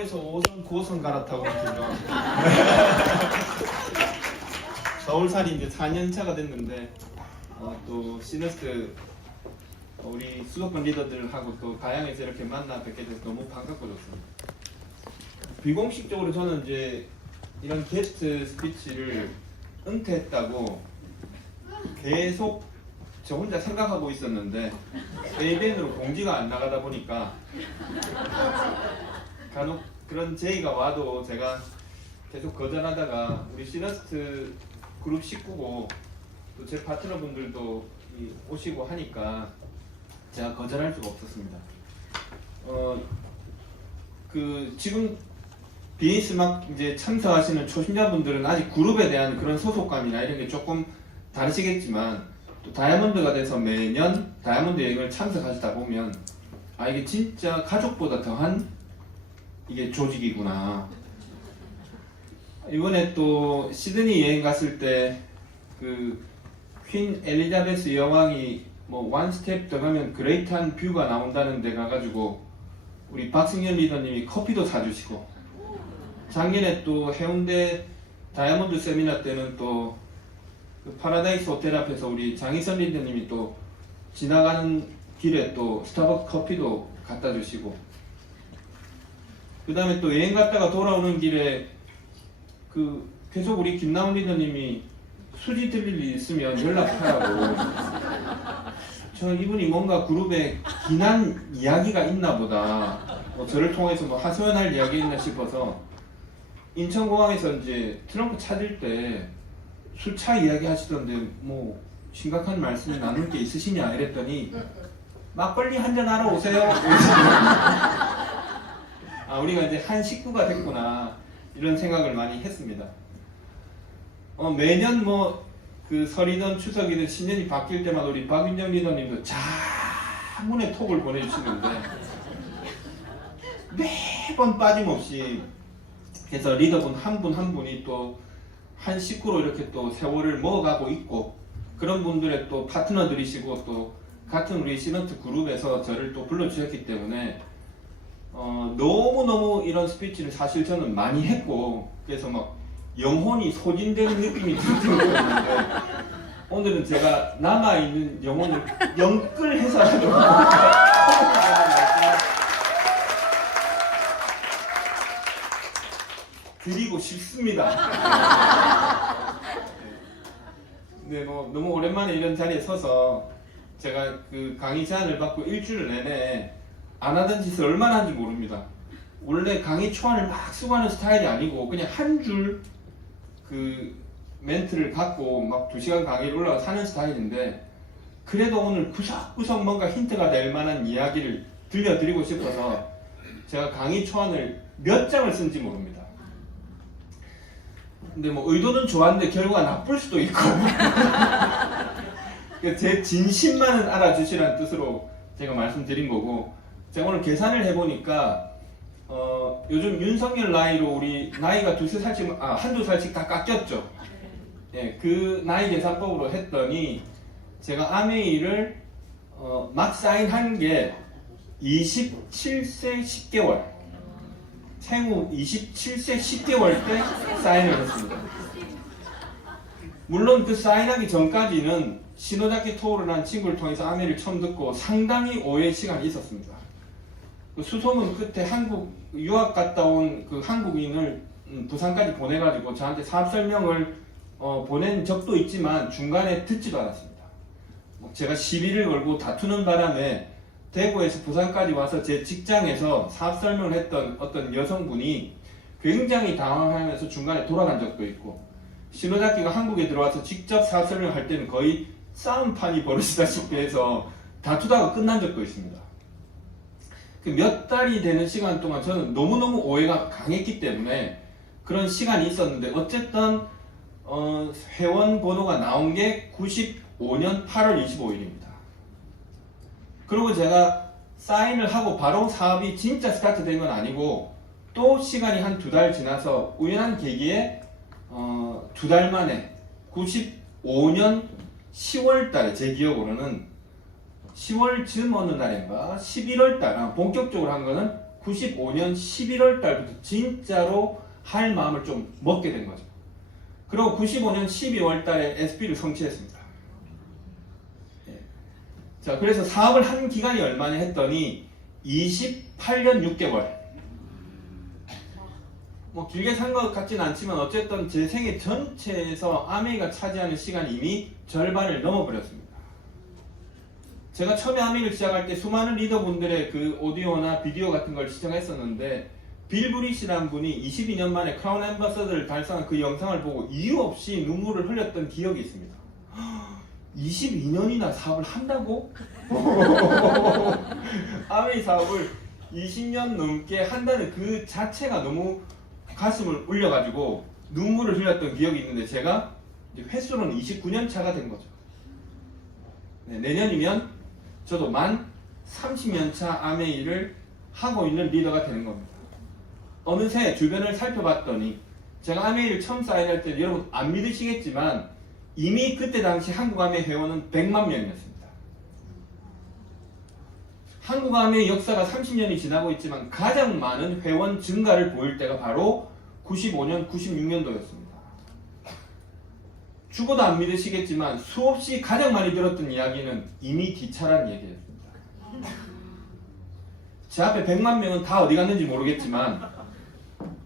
서울에서 5선, 9호선 갈아타고 있죠. 서울살이 이제 4년차가 됐는데 또 시너스 우리 수도권 리더들하고 또 다양해서 이렇게 만나 뵙게 돼서 너무 반갑고 좋습니다. 비공식적으로 저는 이제 이런 게스트 스피치를 은퇴했다고 계속 저 혼자 생각하고 있었는데 ABN으로 공지가 안 나가다 보니까 간혹 그런 제의가 와도 제가 계속 거절하다가 우리 시너스트 그룹 식구고 또 제 파트너분들도 오시고 하니까 제가 거절할 수가 없었습니다. 지금 BS 막 이제 참석하시는 초심자분들은 아직 그룹에 대한 그런 소속감이나 이런 게 조금 다르시겠지만 또 다이아몬드가 돼서 매년 다이아몬드 여행을 참석하시다 보면 이게 진짜 가족보다 더한 이게 조직이구나. 이번에 또 시드니 여행 갔을 때 그 퀸 엘리자베스 여왕이 뭐 원 스텝 더 가면 그레이트한 뷰가 나온다는 데 가가지고 우리 박승현 리더님이 커피도 사주시고, 작년에 또 해운대 다이아몬드 세미나 때는 또 그 파라다이스 호텔 앞에서 우리 장희선 리더님이 또 지나가는 길에 또 스타벅스 커피도 갖다 주시고, 그 다음에 또 여행 갔다가 돌아오는 길에 그 계속 우리 김나훈 리더님이 수지 들릴 일 있으면 연락하라고. 저 이분이 뭔가 그룹에 기난 이야기가 있나 보다, 저를 통해서 뭐 하소연할 이야기 있나 싶어서 인천공항에서 이제 트렁크 찾을 때 술차 이야기 하시던데 뭐 심각한 말씀 나눌 게 있으시냐 이랬더니 막걸리 한잔 하러 오세요. 우리가 이제 한 식구가 됐구나 이런 생각을 많이 했습니다. 매년 뭐 그 설이든 추석이든 신년이 바뀔 때마다 우리 박윤정 리더님도 장문의 톡을 보내주시는데 매번 빠짐없이 해서 리더분 한 분 한 분이 또 한 식구로 이렇게 또 세월을 먹어가고 있고, 그런 분들의 또 파트너들이시고 또 같은 우리 시너트 그룹에서 저를 또 불러주셨기 때문에 너무너무 이런 스피치를 사실 저는 많이 했고, 그래서 막 영혼이 소진되는 느낌이 들 정도였는데 오늘은 제가 남아있는 영혼을 영끌해서라도 드리고 싶습니다. 네, 뭐 너무 오랜만에 이런 자리에 서서 제가 그 강의 제안을 받고 일주일 내내 안 하던 짓을 얼마나 한지 모릅니다. 원래 강의 초안을 막 쓰고 하는 스타일이 아니고 그냥 한 줄 그 멘트를 갖고 막 2시간 강의를 올라가서 하는 스타일인데, 그래도 오늘 구석구석 뭔가 힌트가 될 만한 이야기를 들려드리고 싶어서 제가 강의 초안을 몇 장을 쓴지 모릅니다. 근데 뭐 의도는 좋았는데 결과가 나쁠 수도 있고 제 진심만은 알아주시라는 뜻으로 제가 말씀드린 거고, 제가 오늘 계산을 해보니까 요즘 윤석열 나이로 우리 나이가 한두 살씩 다 깎였죠. 예, 그 나이 계산법으로 했더니 제가 아메이를 막 사인한 게 27세 10개월, 생후 27세 10개월 때 사인을 했습니다. 물론 그 사인하기 전까지는 시노자키 토우를 한 친구를 통해서 아메이를 처음 듣고 상당히 오해의 시간이 있었습니다. 그 수소문 끝에 한국 유학 갔다 온 그 한국인을 부산까지 보내가지고 저한테 사업 설명을 보낸 적도 있지만 중간에 듣지도 않았습니다. 제가 시비를 걸고 다투는 바람에 대구에서 부산까지 와서 제 직장에서 사업 설명을 했던 어떤 여성분이 굉장히 당황하면서 중간에 돌아간 적도 있고, 시노자키가 한국에 들어와서 직접 사업 설명을 할 때는 거의 싸움판이 벌어지다시피 해서 다투다가 끝난 적도 있습니다. 몇 달이 되는 시간 동안 저는 너무너무 오해가 강했기 때문에 그런 시간이 있었는데, 어쨌든 회원 번호가 나온 게 95년 8월 25일입니다. 그리고 제가 사인을 하고 바로 사업이 진짜 스타트 된 건 아니고 또 시간이 한 2달 지나서 우연한 계기에 2달 만에 95년 10월 달에, 제 기억으로는 10월쯤 어느 날인가 11월 달, 본격적으로 한 거는 95년 11월 달부터 진짜로 할 마음을 좀 먹게 된 거죠. 그리고 95년 12월 달에 SP를 성취했습니다. 예. 자, 그래서 사업을 한 기간이 얼마냐 했더니 28년 6개월. 뭐 길게 산 것 같진 않지만 어쨌든 제 생애 전체에서 아메이가 차지하는 시간이 이미 절반을 넘어버렸습니다. 제가 처음에 아메이를 시작할 때 수많은 리더분들의 그 오디오나 비디오 같은 걸 시청했었는데 빌 브리시라는 분이 22년 만에 크라운 앰버서더를 달성한 그 영상을 보고 이유 없이 눈물을 흘렸던 기억이 있습니다. 22년이나 사업을 한다고? 아메이 사업을 20년 넘게 한다는 그 자체가 너무 가슴을 울려가지고 눈물을 흘렸던 기억이 있는데 제가 이제 횟수로는 29년 차가 된 거죠. 네, 내년이면 저도 만 30년 차 아메이를 하고 있는 리더가 되는 겁니다. 어느새 주변을 살펴봤더니 제가 아메이를 처음 사인할 때 여러분 안 믿으시겠지만 이미 그때 당시 한국 아메이 회원은 100만 명이었습니다. 한국 아메이 역사가 30년이 지나고 있지만 가장 많은 회원 증가를 보일 때가 바로 95년, 96년도였습니다. 죽어도 안 믿으시겠지만 수없이 가장 많이 들었던 이야기는 이미 뒤차란 얘기였습니다. 제 앞에 100만 명은 다 어디 갔는지 모르겠지만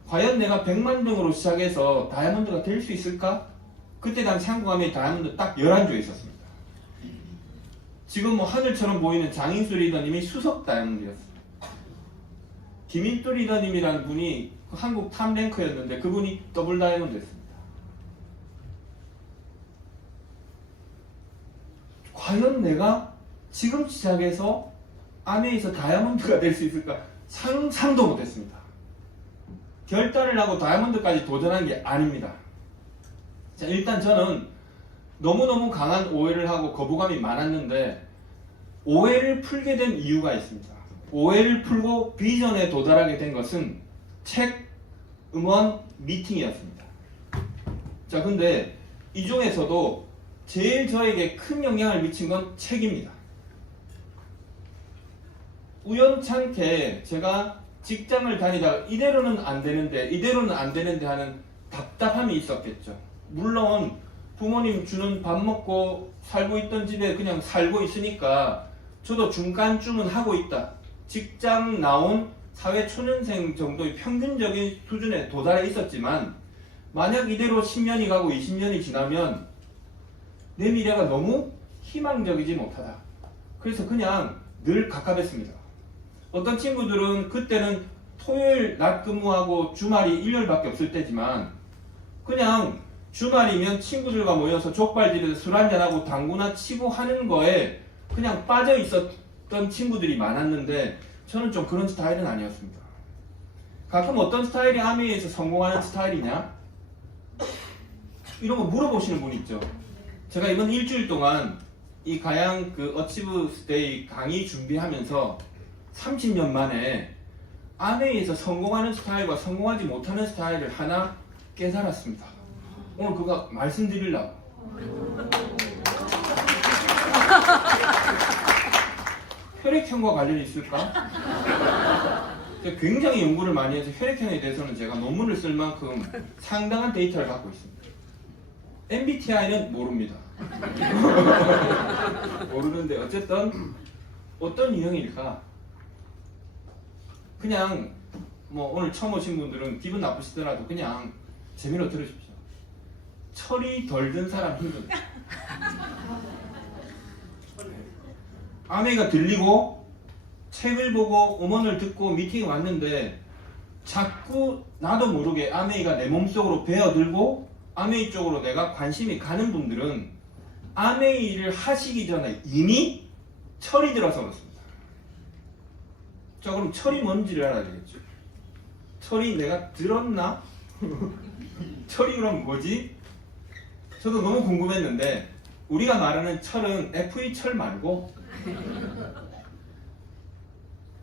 과연 내가 100만 명으로 시작해서 다이아몬드가 될 수 있을까? 그때 당시 한국 아메이 다이아몬드 딱 11조에 있었습니다. 지금 뭐 하늘처럼 보이는 장인수 리더님이 수석 다이아몬드였습니다. 김인ጡ 리더님이라는 분이 한국 탑 랭커였는데 그분이 더블 다이아몬드였습니다. 과연 내가 지금 시작해서 아메이에서 다이아몬드가 될 수 있을까? 상상도 못했습니다. 결단을 하고 다이아몬드까지 도전한 게 아닙니다. 자, 일단 저는 너무너무 강한 오해를 하고 거부감이 많았는데 오해를 풀게 된 이유가 있습니다. 오해를 풀고 비전에 도달하게 된 것은 책, 음원, 미팅이었습니다. 자, 근데 이 중에서도 제일 저에게 큰 영향을 미친 건 책입니다. 우연찮게 제가 직장을 다니다가 이대로는 안 되는데 하는 답답함이 있었겠죠. 물론 부모님 주는 밥 먹고 살고 있던 집에 그냥 살고 있으니까 저도 중간쯤은 하고 있다. 직장 나온 사회 초년생 정도의 평균적인 수준에 도달해 있었지만 만약 이대로 10년이 가고 20년이 지나면 내 미래가 너무 희망적이지 못하다. 그래서 그냥 늘 갑갑했습니다. 어떤 친구들은 그때는 토요일 낮 근무하고 주말이 일요일밖에 없을 때지만 그냥 주말이면 친구들과 모여서 족발집에서 술 한잔하고 당구나 치고 하는 거에 그냥 빠져 있었던 친구들이 많았는데 저는 좀 그런 스타일은 아니었습니다. 가끔 어떤 스타일이 아메이에서 성공하는 스타일이냐? 이런 거 물어보시는 분 있죠. 제가 이번 일주일 동안 이 가양 그 어치브 스테이 강의 준비하면서 30년 만에 아메이에서 성공하는 스타일과 성공하지 못하는 스타일을 하나 깨달았습니다. 오늘 그거 말씀드리려고. 혈액형과 관련이 있을까? 굉장히 연구를 많이 해서 혈액형에 대해서는 제가 논문을 쓸 만큼 상당한 데이터를 갖고 있습니다. MBTI는 모릅니다. 모르는데 어쨌든 어떤 유형일까? 그냥 뭐 오늘 처음 오신 분들은 기분 나쁘시더라도 그냥 재미로 들으십시오. 철이 덜 든 사람 힘듭니다. 아메이가 들리고 책을 보고 음원을 듣고 미팅에 왔는데 자꾸 나도 모르게 아메이가 내 몸속으로 배어들고 아메이 쪽으로 내가 관심이 가는 분들은 아메이를 하시기 전에 이미 철이 들어서 그렇습니다. 자, 그럼 철이 뭔지를 알아야 되겠죠. 철이 내가 들었나? 철이 그럼 뭐지? 저도 너무 궁금했는데 우리가 말하는 철은 FE 철 말고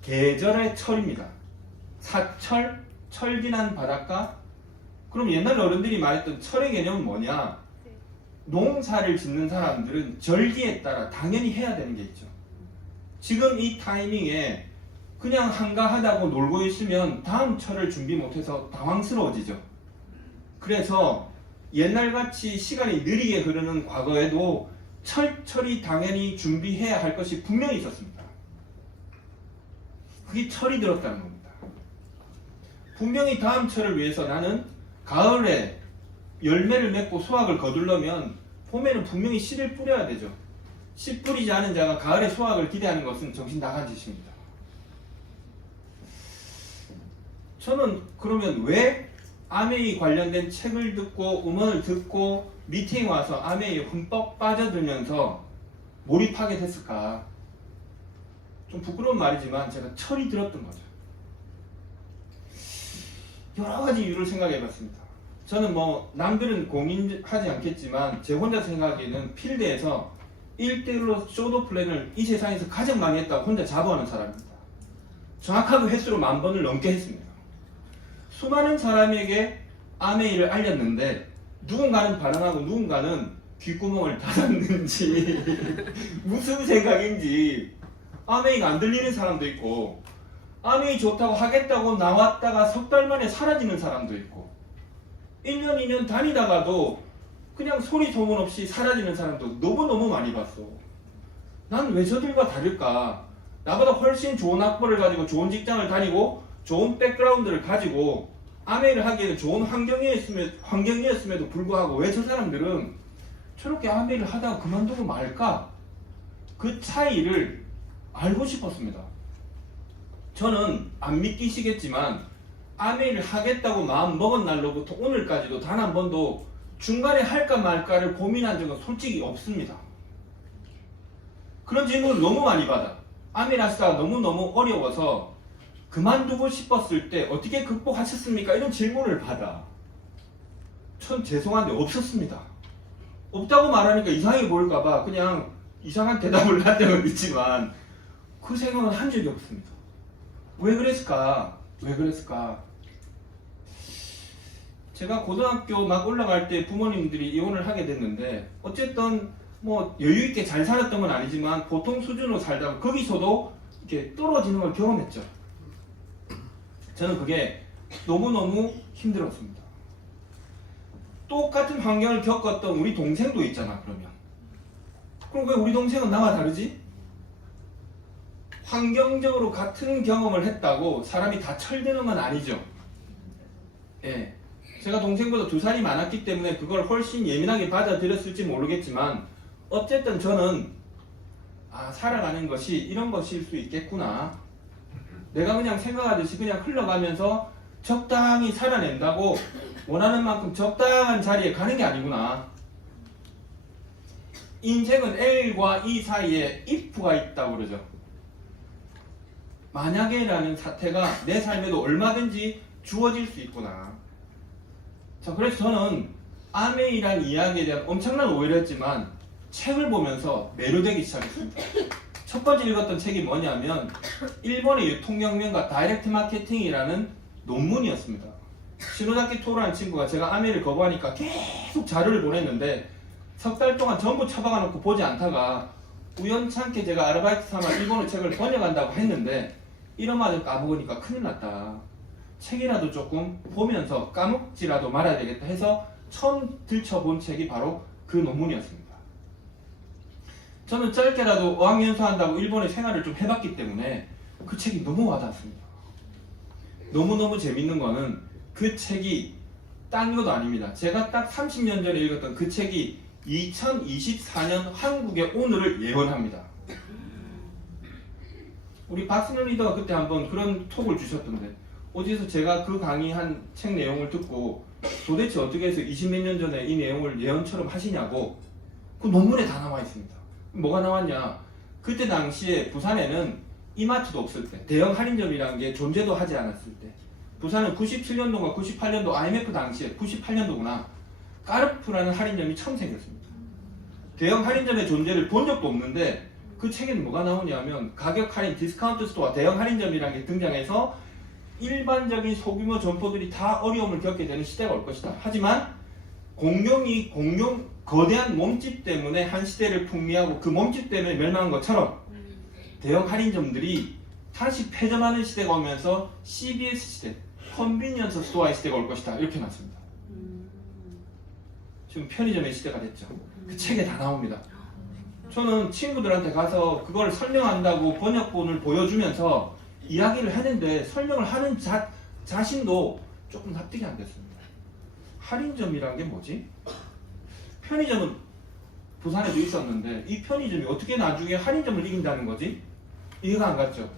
계절의 철입니다. 사철, 철진한 바닷가. 그럼 옛날 어른들이 말했던 철의 개념은 뭐냐? 농사를 짓는 사람들은 절기에 따라 당연히 해야 되는 게 있죠. 지금 이 타이밍에 그냥 한가하다고 놀고 있으면 다음 철을 준비 못해서 당황스러워지죠. 그래서 옛날같이 시간이 느리게 흐르는 과거에도 철저히 당연히 준비해야 할 것이 분명히 있었습니다. 그게 철이 들었다는 겁니다. 분명히 다음 철을 위해서 나는 가을에 열매를 맺고 수확을 거두려면 봄에는 분명히 씨를 뿌려야 되죠. 씨 뿌리지 않은 자가 가을에 수확을 기대하는 것은 정신 나간 짓입니다. 저는 그러면 왜 아메이 관련된 책을 듣고 음원을 듣고 미팅에 와서 아메이에 흠뻑 빠져들면서 몰입하게 됐을까? 좀 부끄러운 말이지만 제가 철이 들었던 거죠. 여러 가지 이유를 생각해 봤습니다. 저는 남들은 공인하지 않겠지만 제 혼자 생각에는 필드에서 1대1로 쇼도 플랜을 이 세상에서 가장 많이 했다고 혼자 자부하는 사람입니다. 정확하게 횟수로 10,000번을 넘게 했습니다. 수많은 사람에게 아메이를 알렸는데 누군가는 반응하고 누군가는 귓구멍을 닫았는지 무슨 생각인지 아메이가 안 들리는 사람도 있고 아메이 좋다고 하겠다고 나왔다가 석 달 만에 사라지는 사람도 있고 1년 2년 다니다가도 그냥 소리 소문 없이 사라지는 사람도 너무너무 많이 봤어. 난 왜 저들과 다를까? 나보다 훨씬 좋은 학벌을 가지고 좋은 직장을 다니고 좋은 백그라운드를 가지고 아메이를 하기에는 좋은 환경이었음에도 불구하고 왜 저 사람들은 저렇게 아메이를 하다가 그만두고 말까? 그 차이를 알고 싶었습니다. 저는 안 믿기시겠지만 아메이를 하겠다고 마음 먹은 날로부터 오늘까지도 단 한 번도 중간에 할까 말까를 고민한 적은 솔직히 없습니다. 그런 질문을 너무 많이 받아. 아메이를 하시다가 너무너무 어려워서 그만두고 싶었을 때 어떻게 극복하셨습니까? 이런 질문을 받아. 전 죄송한데 없었습니다. 없다고 말하니까 이상하게 보일까봐 그냥 이상한 대답을 한 적은 있지만 그 생각은 한 적이 없습니다. 왜 그랬을까? 왜 그랬을까? 제가 고등학교 막 올라갈 때 부모님들이 이혼을 하게 됐는데 어쨌든 여유있게 잘 살았던 건 아니지만 보통 수준으로 살다가 거기서도 이렇게 떨어지는 걸 경험했죠. 저는 그게 너무너무 힘들었습니다. 똑같은 환경을 겪었던 우리 동생도 있잖아. 그럼 왜 우리 동생은 나와 다르지? 환경적으로 같은 경험을 했다고 사람이 다 철드는 건 아니죠. 예. 제가 동생보다 2살이 많았기 때문에 그걸 훨씬 예민하게 받아들였을지 모르겠지만 어쨌든 저는 살아가는 것이 이런 것일 수 있겠구나. 내가 그냥 생각하듯이 그냥 흘러가면서 적당히 살아낸다고 원하는 만큼 적당한 자리에 가는 게 아니구나. 인생은 L과 E 사이에 if가 있다고 그러죠. 만약에라는 사태가 내 삶에도 얼마든지 주어질 수 있구나. 자, 그래서 저는 아메이란 이야기에 대한 엄청난 오해를 했지만 책을 보면서 매료되기 시작했습니다. 첫 번째 읽었던 책이 뭐냐면 일본의 유통혁명과 다이렉트 마케팅이라는 논문이었습니다. 시노자키 토라는 친구가 제가 아메이를 거부하니까 계속 자료를 보냈는데 석 달 동안 전부 처박아 놓고 보지 않다가 우연찮게 제가 아르바이트 삼아 일본어 책을 번역한다고 했는데 이런마저 까먹으니까 큰일 났다. 책이라도 조금 보면서 까먹지라도 말아야 되겠다 해서 처음 들춰본 책이 바로 그 논문이었습니다. 저는 짧게라도 어학연수한다고 일본에 생활을 좀 해봤기 때문에 그 책이 너무 와닿았습니다. 너무너무 재밌는 거는 그 책이 딴 것도 아닙니다. 제가 딱 30년 전에 읽었던 그 책이 2024년 한국의 오늘을 예언합니다. 우리 박순현 리더가 그때 한번 그런 톡을 주셨던데 어디서 제가 그 강의한 책 내용을 듣고 도대체 어떻게 해서 20몇 년 전에 이 내용을 예언처럼 하시냐고 그 논문에 다 나와 있습니다. 뭐가 나왔냐? 그때 당시에 부산에는 이마트도 없을 때 대형 할인점이라는 게 존재도 하지 않았을 때 부산은 97년도가 98년도 IMF 당시에 98년도구나 까르푸라는 할인점이 처음 생겼습니다. 대형 할인점의 존재를 본 적도 없는데 그 책에는 뭐가 나오냐면 가격 할인 디스카운트 스토어 대형 할인점이라는 게 등장해서 일반적인 소규모 점포들이 다 어려움을 겪게 되는 시대가 올 것이다. 하지만 공룡 거대한 몸집 때문에 한 시대를 풍미하고 그 몸집 때문에 멸망한 것처럼 대형 할인점들이 다시 폐점하는 시대가 오면서 CBS 시대, 컨비니언스 스토어의 시대가 올 것이다. 이렇게 놨습니다. 지금 편의점의 시대가 됐죠. 그 책에 다 나옵니다. 저는 친구들한테 가서 그걸 설명한다고 번역본을 보여주면서 이야기를 했는데 설명을 하는 자신도 조금 납득이 안 됐습니다. 할인점이란 게 뭐지? 편의점은 부산에도 있었는데 이 편의점이 어떻게 나중에 할인점을 이긴다는 거지? 이해가 안 갔죠.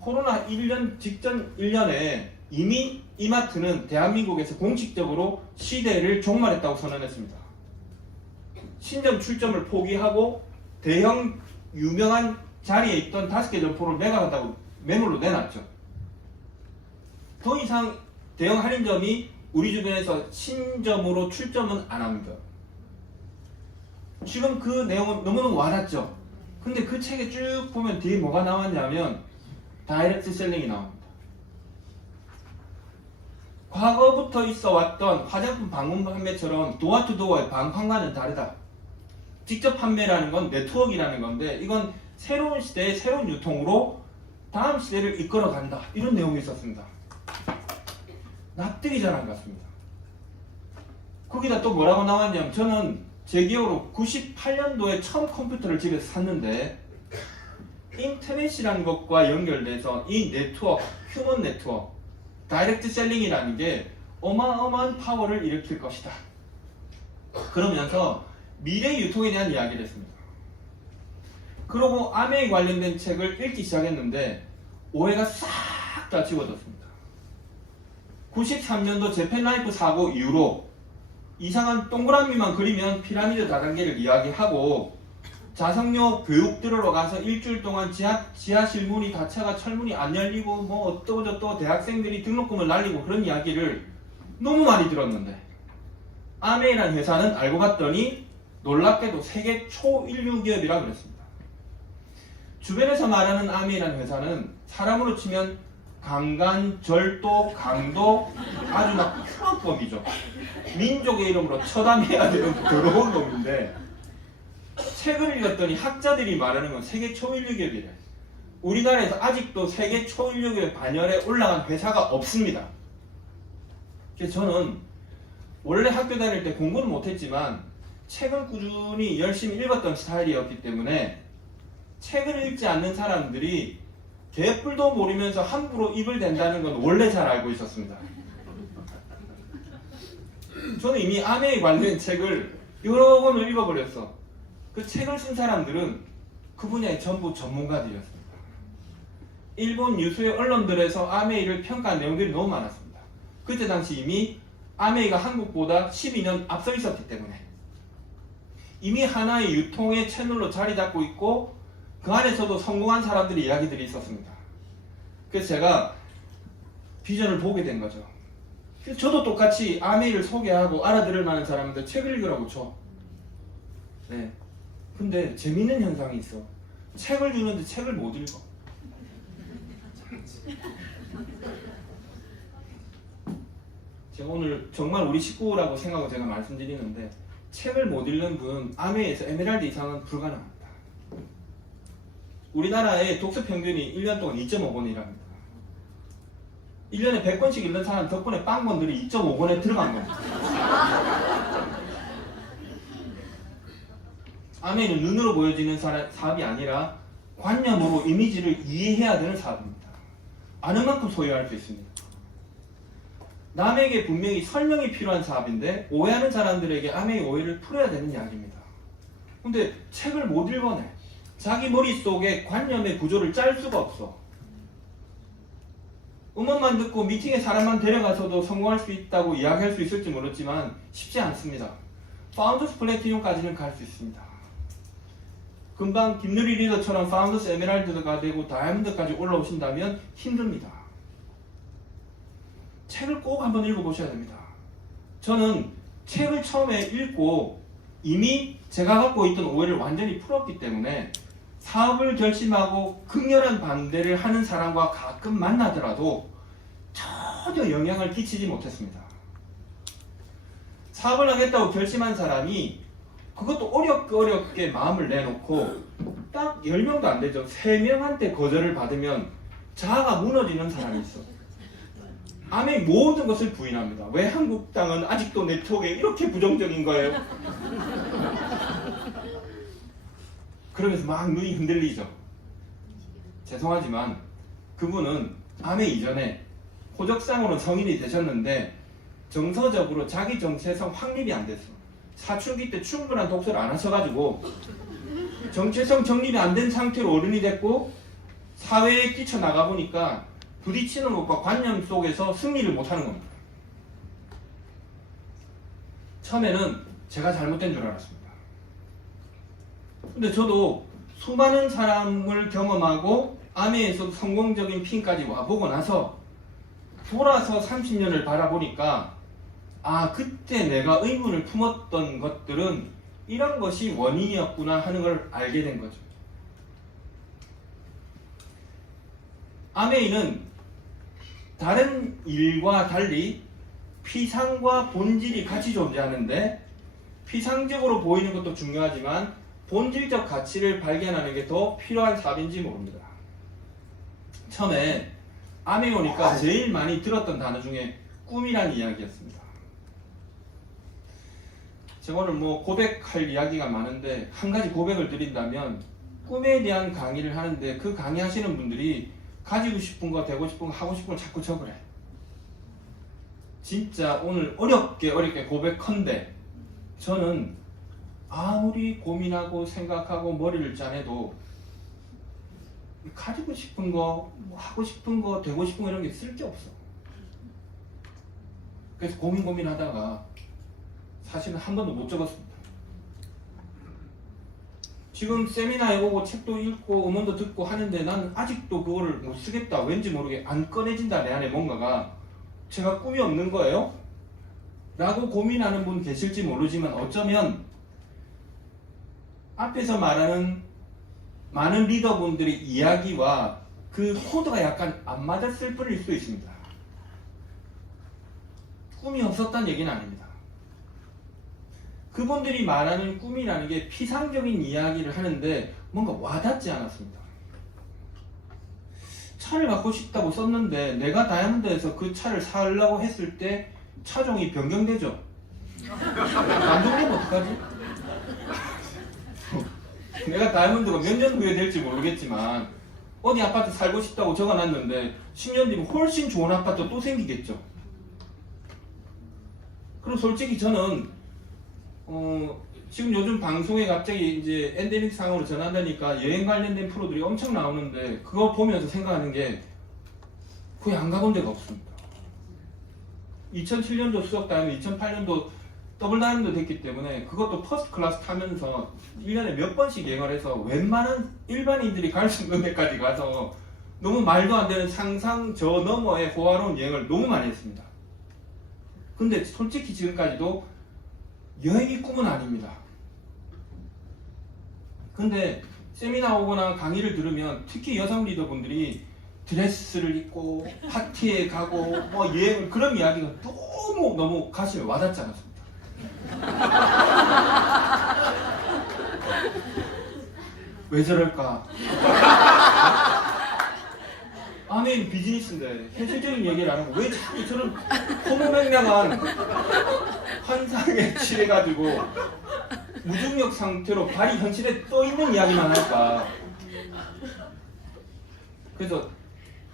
코로나 1년 직전 1년에 이미 이마트는 대한민국에서 공식적으로 시대를 종말했다고 선언했습니다. 신점 출점을 포기하고 대형 유명한 자리에 있던 5개 점포를 매각한다고 매물로 내놨죠. 더 이상 대형 할인점이 우리 주변에서 신점으로 출점은 안 합니다. 지금 그 내용은 너무너무 와닿죠. 근데 그 책에 쭉 보면 뒤에 뭐가 나왔냐면 다이렉트 셀링이 나옵니다. 과거부터 있어 왔던 화장품 방문 판매처럼 도어투도어의 방판과는 다르다. 직접 판매라는 건 네트워크라는 건데 이건 새로운 시대의 새로운 유통으로 다음 시대를 이끌어 간다. 이런 내용이 있었습니다. 납득이 잘 안 갔습니다. 거기다 또 뭐라고 나왔냐면 저는 제 기억으로 98년도에 처음 컴퓨터를 집에서 샀는데 인터넷이라는 것과 연결돼서 이 네트워크, 휴먼 네트워크, 다이렉트 셀링이라는 게 어마어마한 파워를 일으킬 것이다. 그러면서 미래 유통에 대한 이야기를 했습니다. 그러고 아메이 관련된 책을 읽기 시작했는데 오해가 싹 다 지워졌습니다. 93년도 재팬라이프 사고 이후로 이상한 동그라미만 그리면 피라미드 다단계를 이야기하고 자석료 교육 들으러 가서 일주일 동안 지하실 문이 닫혀가 철문이 안 열리고 뭐 어떠고저떠고 대학생들이 등록금을 날리고 그런 이야기를 너무 많이 들었는데 아메이라는 회사는 알고 봤더니 놀랍게도 세계 초인류 기업이라고 그랬습니다. 주변에서 말하는 아메이라는 회사는 사람으로 치면 강간, 절도, 강도 아주 막 흉악범이죠. 민족의 이름으로 처단해야 되는 더러운 놈인데 책을 읽었더니 학자들이 말하는 건 세계 초인류 기업이래. 우리나라에서 아직도 세계 초인류 기업 반열에 올라간 회사가 없습니다. 그래서 저는 원래 학교 다닐 때 공부는 못했지만 책은 꾸준히 열심히 읽었던 스타일이었기 때문에 책을 읽지 않는 사람들이 개뿔도 모르면서 함부로 입을 댄다는 건 원래 잘 알고 있었습니다. 저는 이미 아메이 관련 책을 여러 권을 읽어버렸어. 그 책을 쓴 사람들은 그 분야의 전부 전문가들이었습니다. 일본 유수의 언론들에서 아메이를 평가한 내용들이 너무 많았습니다. 그때 당시 이미 아메이가 한국보다 12년 앞서 있었기 때문에 이미 하나의 유통의 채널로 자리 잡고 있고 그 안에서도 성공한 사람들의 이야기들이 있었습니다. 그래서 제가 비전을 보게 된 거죠. 그래서 저도 똑같이 아메이를 소개하고 알아들을 만한 사람한테 책을 읽으라고 쳐. 네. 근데 재밌는 현상이 있어. 책을 주는데 책을 못 읽어. 제가 오늘 정말 우리 식구라고 생각하고 제가 말씀드리는데 책을 못 읽는 분은 아메이에서 에메랄드 이상은 불가능합니다. 우리나라의 독서 평균이 1년 동안 2.5권이랍니다. 1년에 100권씩 읽는 사람 덕분에 빵권들이 2.5권에 들어간 겁니다. 아메이는 눈으로 보여지는 사업이 아니라 관념으로 이미지를 이해해야 되는 사업입니다. 아는 만큼 소유할 수 있습니다. 남에게 분명히 설명이 필요한 사업인데 오해하는 사람들에게 아메이 오해를 풀어야 되는 이야기입니다. 근데 책을 못 읽어내. 자기 머릿속에 관념의 구조를 짤 수가 없어. 음악만 듣고 미팅에 사람만 데려가서도 성공할 수 있다고 이야기할 수 있을지 모르지만 쉽지 않습니다. 파운더스 플래티넘까지는 갈 수 있습니다. 금방 김누리 리더처럼 파운더스 에메랄드가 되고 다이아몬드까지 올라오신다면 힘듭니다. 책을 꼭 한번 읽어보셔야 됩니다. 저는 책을 처음에 읽고 이미 제가 갖고 있던 오해를 완전히 풀었기 때문에 사업을 결심하고 극렬한 반대를 하는 사람과 가끔 만나더라도 전혀 영향을 끼치지 못했습니다. 사업을 하겠다고 결심한 사람이 그것도 어렵게 마음을 내놓고 딱 10명도 안 되죠. 3명한테 거절을 받으면 자아가 무너지는 사람이 있어. 아메의 모든 것을 부인합니다. 왜 한국당은 아직도 네트워크에 이렇게 부정적인 거예요? 그러면서 막 눈이 흔들리죠. 죄송하지만 그분은 아메 이전에 호적상으로 성인이 되셨는데 정서적으로 자기 정체성 확립이 안 됐어. 사춘기 때 충분한 독서를 안 하셔가지고 정체성 정립이 안 된 상태로 어른이 됐고 사회에 뛰쳐나가 보니까 부딪히는 것과 관념 속에서 승리를 못하는 겁니다. 처음에는 제가 잘못된 줄 알았습니다. 근데 저도 수많은 사람을 경험하고 아메에서 성공적인 핀까지 와보고 나서 돌아서 30년을 바라보니까 아, 그때 내가 의문을 품었던 것들은 이런 것이 원인이었구나 하는 걸 알게 된 거죠. 아메이는 다른 일과 달리 피상과 본질이 같이 존재하는데 피상적으로 보이는 것도 중요하지만 본질적 가치를 발견하는 게 더 필요한 사업인지 모릅니다. 처음에 아메이 오니까 제일 많이 들었던 단어 중에 꿈이란 이야기였습니다. 제가 오늘 고백할 이야기가 많은데 한 가지 고백을 드린다면 꿈에 대한 강의를 하는데 그 강의하시는 분들이 가지고 싶은 거, 되고 싶은 거, 하고 싶은 걸 자꾸 적으래. 진짜 오늘 어렵게 고백컨대 저는 아무리 고민하고 생각하고 머리를 짜내도 가지고 싶은 거, 하고 싶은 거, 되고 싶은 거 이런 게 쓸 게 없어. 그래서 고민하다가 사실은 한 번도 못 적었습니다. 지금 세미나에 오고 책도 읽고 음원도 듣고 하는데 난 아직도 그거를 못 쓰겠다. 왠지 모르게 안 꺼내진다. 내 안에 뭔가가. 제가 꿈이 없는 거예요? 라고 고민하는 분 계실지 모르지만 어쩌면 앞에서 말하는 많은 리더분들의 이야기와 그 코드가 약간 안 맞았을 뿐일 수도 있습니다. 꿈이 없었다는 얘기는 아닙니다. 그분들이 말하는 꿈이라는 게 피상적인 이야기를 하는데 뭔가 와닿지 않았습니다. 차를 갖고 싶다고 썼는데 내가 다이아몬드에서 그 차를 사려고 했을 때 차종이 변경되죠. 만족되면 어떡하지? 내가 다이아몬드가 몇 년 후에 될지 모르겠지만 어디 아파트 살고 싶다고 적어놨는데 10년 뒤면 훨씬 좋은 아파트 또 생기겠죠. 그리고 솔직히 저는 지금 요즘 방송에 갑자기 이제 엔데믹 상으로 전환되니까 여행 관련된 프로들이 엄청 나오는데 그거 보면서 생각하는 게 거의 안 가본 데가 없습니다. 2007년도 수석 다이아몬드, 2008년도 더블 다이아몬드 됐기 때문에 그것도 퍼스트 클래스 타면서 1년에 몇 번씩 여행을 해서 웬만한 일반인들이 갈 수 있는 데까지 가서 너무 말도 안 되는 상상 저 너머의 호화로운 여행을 너무 많이 했습니다. 근데 솔직히 지금까지도 여행이 꿈은 아닙니다. 근데 세미나 오거나 강의를 들으면 특히 여성 리더분들이 드레스를 입고 파티에 가고 여행을 그런 이야기가 너무 가슴에 와닿지 않았습니다. 왜 저럴까? 아멘 비즈니스인데 현실적인 얘기를 안 하고 왜 자꾸 저런 허무맹랑한 환상에 취해가지고 무중력 상태로 발이 현실에 떠있는 이야기만 할까? 그래서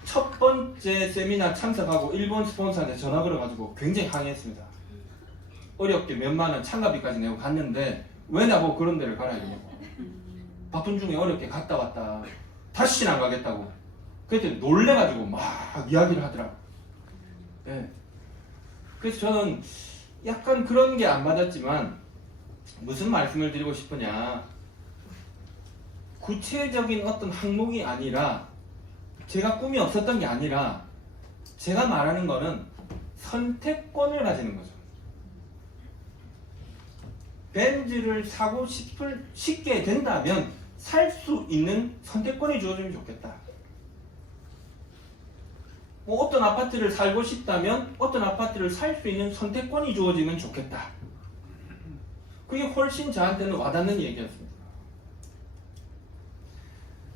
첫 번째 세미나 참석하고 일본 스폰서한테 전화 걸어가지고 굉장히 항의했습니다. 어렵게 몇만 원 참가비까지 내고 갔는데 왜 나보고 그런 데를 가라 이러냐고. 바쁜 중에 어렵게 갔다 왔다. 다시는 안 가겠다고. 그때 놀래가지고 막 이야기를 하더라고. 네. 그래서 저는 약간 그런 게 안 맞았지만 무슨 말씀을 드리고 싶으냐. 구체적인 어떤 항목이 아니라 제가 꿈이 없었던 게 아니라 제가 말하는 거는 선택권을 가지는 거죠. 벤츠를 사고 싶게 된다면 살 수 있는 선택권이 주어지면 좋겠다. 어떤 아파트를 살고 싶다면 어떤 아파트를 살 수 있는 선택권이 주어지면 좋겠다. 그게 훨씬 저한테는 와닿는 얘기였습니다.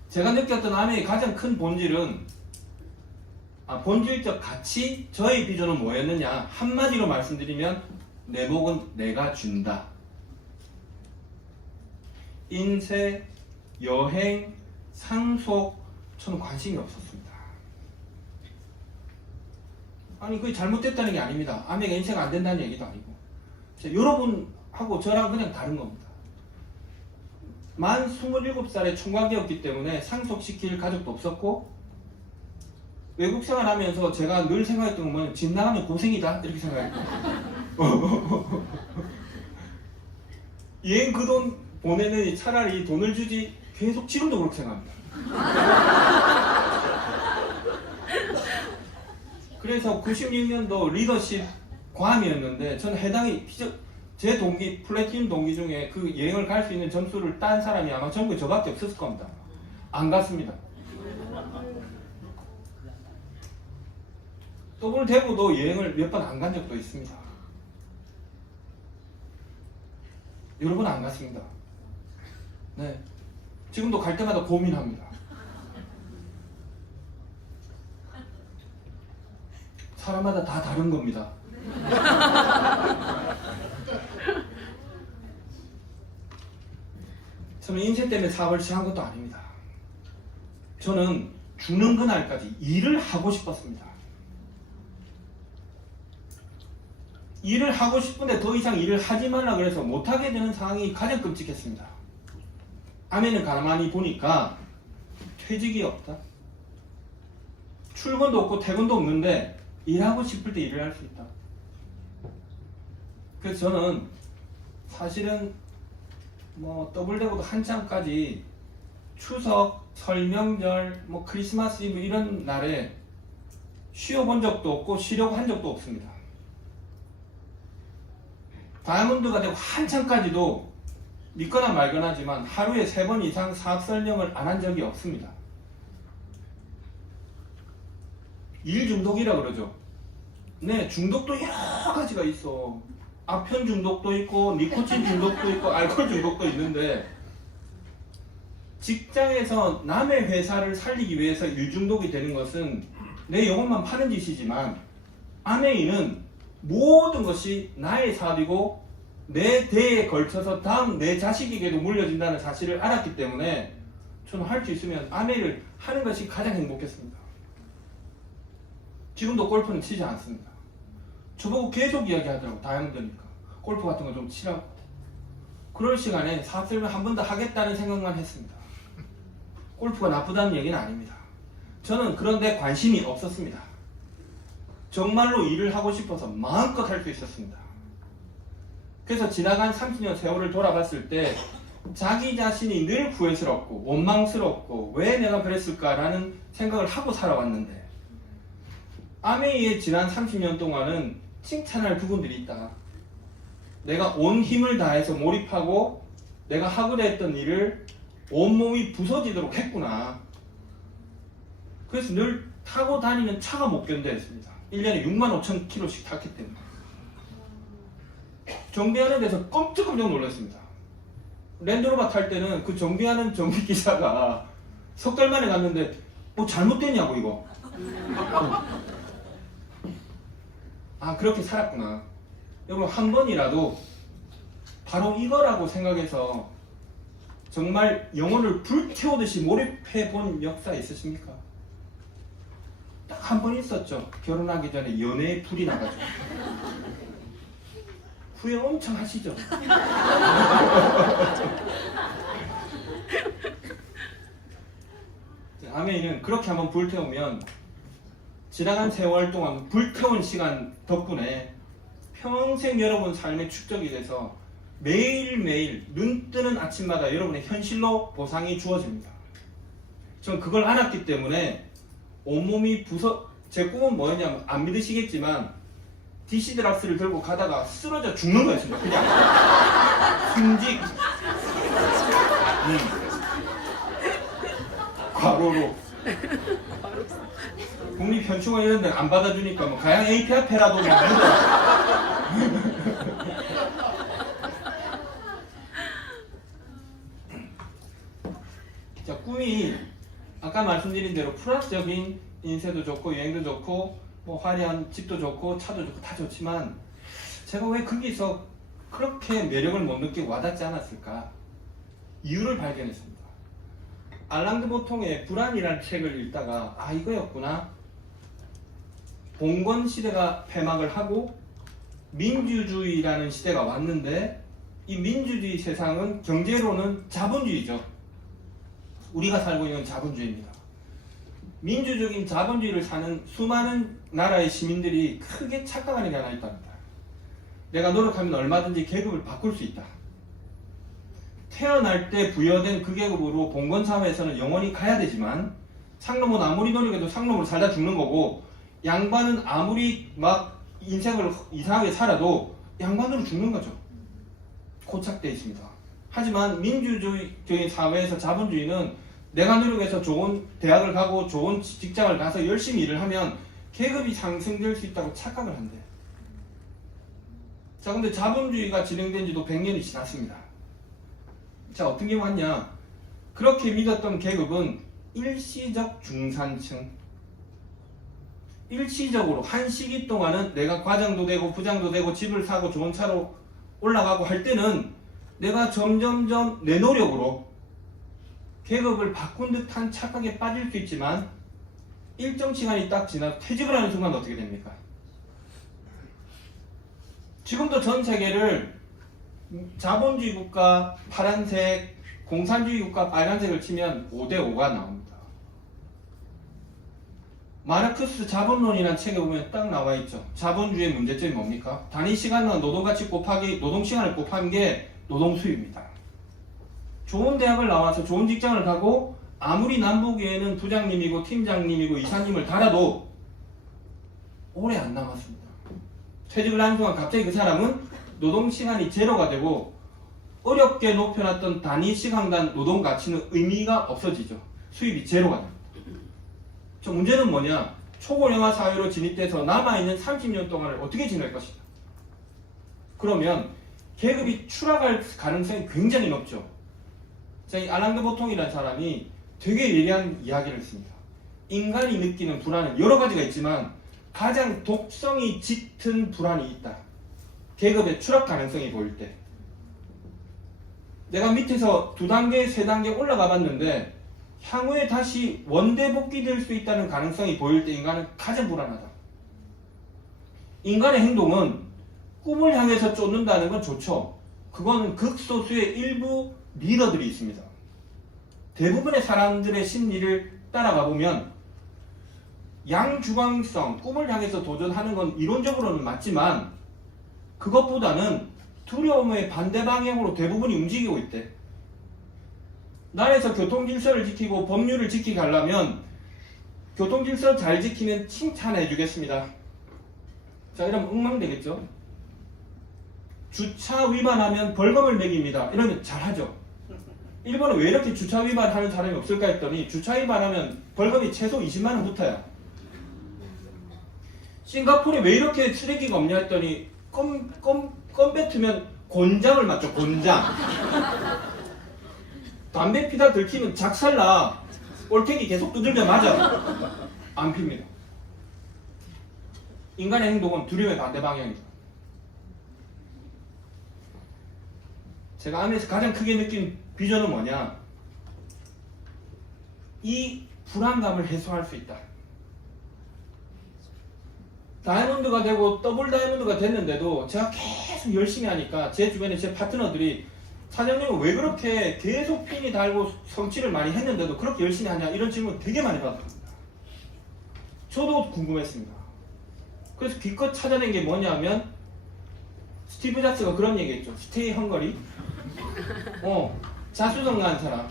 제가 느꼈던 아메의 가장 큰 본질은 본질적 가치, 저의 비전은 뭐였느냐? 한마디로 말씀드리면 내 복은 내가 준다. 인쇄, 여행, 상속, 저는 관심이 없었습니다. 아니 그게 잘못됐다는 게 아닙니다. 아메가 인쇄가 안 된다는 얘기도 아니고 여러분하고 저랑 그냥 다른 겁니다. 만 27살에 총각이었기 때문에 상속시킬 가족도 없었고 외국 생활하면서 제가 늘 생각했던 건 집 나가면 고생이다 이렇게 생각했고 여행 그 돈 보내느니 차라리 돈을 주지 계속 지금도 그렇게 생각합니다. 그래서 96년도 리더십 과함이었는데 저는 해당이 제 동기 플래티넘 동기 중에 그 여행을 갈 수 있는 점수를 딴 사람이 아마 전국에 저밖에 없었을 겁니다. 안 갔습니다. 더블 대구도 여행을 몇 번 안 간 적도 있습니다. 여러 번 안 갔습니다. 네, 지금도 갈 때마다 고민합니다. 사람마다 다 다른 겁니다. 저는 인생 때문에 사업을 시작한 것도 아닙니다. 저는 죽는 그날까지 일을 하고 싶었습니다. 일을 하고 싶은데 더 이상 일을 하지 말라 그래서 못하게 되는 상황이 가장 끔찍했습니다. 아멘을 가만히 보니까 퇴직이 없다. 출근도 없고 퇴근도 없는데 일하고 싶을 때 일을 할 수 있다. 그래서 저는 사실은 더블대보도 한참까지 추석, 설명절, 크리스마스 이브 이런 날에 쉬어본 적도 없고 쉬려고 한 적도 없습니다. 다이아몬드가 되고 한참까지도 믿거나 말거나지만 하루에 3번 이상 사업 설명을 안 한 적이 없습니다. 일 중독이라 그러죠. 네, 중독도 여러 가지가 있어. 아편 중독도 있고 니코틴 중독도 있고 알코올 중독도 있는데 직장에서 남의 회사를 살리기 위해서 일 중독이 되는 것은 내 영혼만 파는 짓이지만 아메이는 모든 것이 나의 사업이고 내 대에 걸쳐서 다음 내 자식에게도 물려진다는 사실을 알았기 때문에 저는 할 수 있으면 아메이를 하는 것이 가장 행복했습니다. 지금도 골프는 치지 않습니다. 저보고 계속 이야기하더라고. 다이아몬드니까 골프 같은 거 좀 치라고. 그럴 시간에 사업 설명 한 번 더 하겠다는 생각만 했습니다. 골프가 나쁘다는 얘기는 아닙니다. 저는 그런 데 관심이 없었습니다. 정말로 일을 하고 싶어서 마음껏 할 수 있었습니다. 그래서 지나간 30년 세월을 돌아봤을 때 자기 자신이 늘 후회스럽고 원망스럽고 왜 내가 그랬을까라는 생각을 하고 살아왔는데 아메이의 지난 30년 동안은 칭찬할 부분들이 있다. 내가 온 힘을 다해서 몰입하고 내가 하고자 했던 일을 온몸이 부서지도록 했구나. 그래서 늘 타고 다니는 차가 못 견뎌했습니다. 1년에 65,000km씩 탔기 때문에. 정비하는 데서 깜짝 놀랐습니다. 랜드로버 탈 때는 그 정비하는 정비기사가 석 달 만에 갔는데 뭐 잘못됐냐고 이거. 그렇게 살았구나. 여러분 한 번이라도 바로 이거라고 생각해서 정말 영혼을 불태우듯이 몰입해 본 역사 있으십니까? 딱 한 번 있었죠. 결혼하기 전에 연애에 불이 나가지고. 후회 엄청 하시죠? 아멘은 그렇게 한번 불태우면 지나간 세월 동안 불태운 시간 덕분에 평생 여러분 삶의 축적이 돼서 매일매일 눈 뜨는 아침마다 여러분의 현실로 보상이 주어집니다. 전 그걸 알았기 때문에 온몸이 제 꿈은 뭐였냐면 안 믿으시겠지만 DC 드락스를 들고 가다가 쓰러져 죽는 거였습니다. 그냥 승직 과로로 국립현충원 이런 데는 안 받아주니까 가양 AP 앞에라도 묻어. 자, 꿈이 아까 말씀드린 대로 플러스적인 인쇄도 좋고 여행도 좋고 뭐 화려한 집도 좋고 차도 좋고 다 좋지만 제가 왜 거기서 그렇게 매력을 못 느끼고 와닿지 않았을까? 이유를 발견했습니다. 알랑드 보통의 불안이라는 책을 읽다가 아 이거였구나. 봉건 시대가 폐막을 하고 민주주의라는 시대가 왔는데 이 민주주의 세상은 경제로는 자본주의죠. 우리가 살고 있는 자본주의입니다. 민주적인 자본주의를 사는 수많은 나라의 시민들이 크게 착각하는 게 하나 있답니다. 내가 노력하면 얼마든지 계급을 바꿀 수 있다. 태어날 때 부여된 그 계급으로 봉건 사회에서는 영원히 가야 되지만 상놈은 아무리 노력해도 상놈으로 살다 죽는 거고 양반은 아무리 막 인생을 이상하게 살아도 양반으로 죽는 거죠. 고착되어 있습니다. 하지만 민주주의적인 사회에서 자본주의는 내가 노력해서 좋은 대학을 가고 좋은 직장을 가서 열심히 일을 하면 계급이 상승될 수 있다고 착각을 한대. 자, 근데 자본주의가 진행된 지도 100년이 지났습니다. 자, 어떻게 왔냐? 그렇게 믿었던 계급은 일시적 중산층. 일시적으로 한 시기 동안은 내가 과장도 되고 부장도 되고 집을 사고 좋은 차로 올라가고 할 때는 내가 점점점 내 노력으로 계급을 바꾼 듯한 착각에 빠질 수 있지만 일정 시간이 딱 지나 퇴직을 하는 순간 어떻게 됩니까? 지금도 전 세계를 자본주의 국가 파란색, 공산주의 국가 빨간색을 치면 5대5가 나옵니다. 마르크스 자본론이라는 책에 보면 딱 나와 있죠. 자본주의의 문제점이 뭡니까? 단위 시간은 노동가치 곱하기 노동시간을 곱한 게 노동수입니다. 좋은 대학을 나와서 좋은 직장을 가고 아무리 남북위에는 부장님이고 팀장님이고 이사님을 달아도 오래 안 남았습니다. 퇴직을 하는 동안 갑자기 그 사람은 노동시간이 제로가 되고 어렵게 높여놨던 단위 시간당 노동가치는 의미가 없어지죠. 수입이 제로가 됩니다. 저 문제는 뭐냐? 초고령화 사회로 진입돼서 남아있는 30년 동안을 어떻게 지낼 것이냐? 그러면 계급이 추락할 가능성이 굉장히 높죠. 자, 이 알랑드 보통이라는 사람이 되게 예리한 이야기를 했습니다. 인간이 느끼는 불안은 여러 가지가 있지만 가장 독성이 짙은 불안이 있다. 계급의 추락 가능성이 보일 때. 내가 밑에서 2단계, 3단계 올라가 봤는데 향후에 다시 원대 복귀될 수 있다는 가능성이 보일 때 인간은 가장 불안하다. 인간의 행동은 꿈을 향해서 쫓는다는 건 좋죠. 그거는 극소수의 일부 리더들이 있습니다. 대부분의 사람들의 심리를 따라가 보면 양주광성, 꿈을 향해서 도전하는 건 이론적으로는 맞지만 그것보다는 두려움의 반대 방향으로 대부분이 움직이고 있대. 나라에서 교통질서를 지키고 법률을 지키게 하려면 교통질서 잘 지키면 칭찬해 주겠습니다. 자, 이러면 엉망되겠죠? 주차 위반하면 벌금을 매깁니다. 이러면 잘하죠. 일본은 왜 이렇게 주차 위반하는 사람이 없을까 했더니 주차 위반하면 벌금이 최소 20만원부터야. 싱가포르에 왜 이렇게 쓰레기가 없냐 했더니 껌 뱉으면 곤장을 맞죠. 곤장. 담배 피다 들키면 작살나. 올케기 계속 두들겨 맞아. 안 핍니다. 인간의 행동은 두려움의 반대 방향이죠. 제가 암에서 가장 크게 느낀 비전은 뭐냐? 이 불안감을 해소할 수 있다. 다이아몬드가 되고 더블 다이아몬드가 됐는데도 제가 계속 열심히 하니까 제 주변에 제 파트너들이 사장님은 왜 그렇게 계속 핀이 달고 성취를 많이 했는데도 그렇게 열심히 하냐 이런 질문 되게 많이 받았습니다. 저도 궁금했습니다. 그래서 기껏 찾아낸 게 뭐냐면 스티브 잡스가 그런 얘기했죠. 스테이 헝거리. 자수성가한 사람.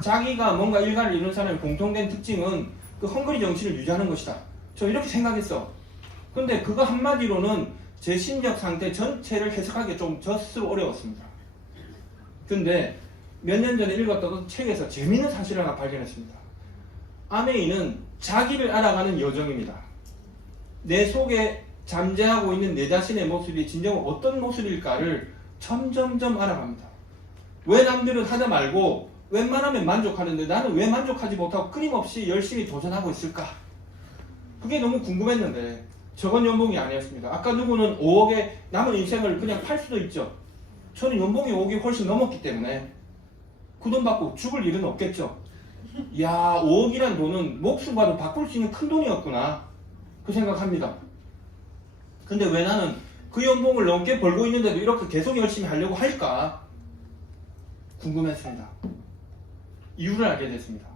자기가 뭔가 일가를 이룬 사람의 공통된 특징은 그 헝거리 정신을 유지하는 것이다. 저 이렇게 생각했어. 근데 그거 한마디로는 제 심적 상태 전체를 해석하기 좀 스스로 어려웠습니다. 근데 몇 년 전에 읽었던 책에서 재미있는 사실을 하나 발견했습니다. 아메이는 자기를 알아가는 여정입니다. 내 속에 잠재하고 있는 내 자신의 모습이 진정 어떤 모습일까를 점점점 알아갑니다. 왜 남들은 하다 말고 웬만하면 만족하는데 나는 왜 만족하지 못하고 끊임없이 열심히 도전하고 있을까? 그게 너무 궁금했는데 적은 연봉이 아니었습니다. 아까 누구는 5억에 남은 인생을 그냥 팔 수도 있죠. 저는 연봉이 5억이 훨씬 넘었기 때문에 그 돈 받고 죽을 일은 없겠죠. 야, 5억이란 돈은 목숨 봐도 바꿀 수 있는 큰 돈이었구나 그 생각합니다. 근데 왜 나는 그 연봉을 넘게 벌고 있는데도 이렇게 계속 열심히 하려고 할까 궁금했습니다. 이유를 알게 됐습니다.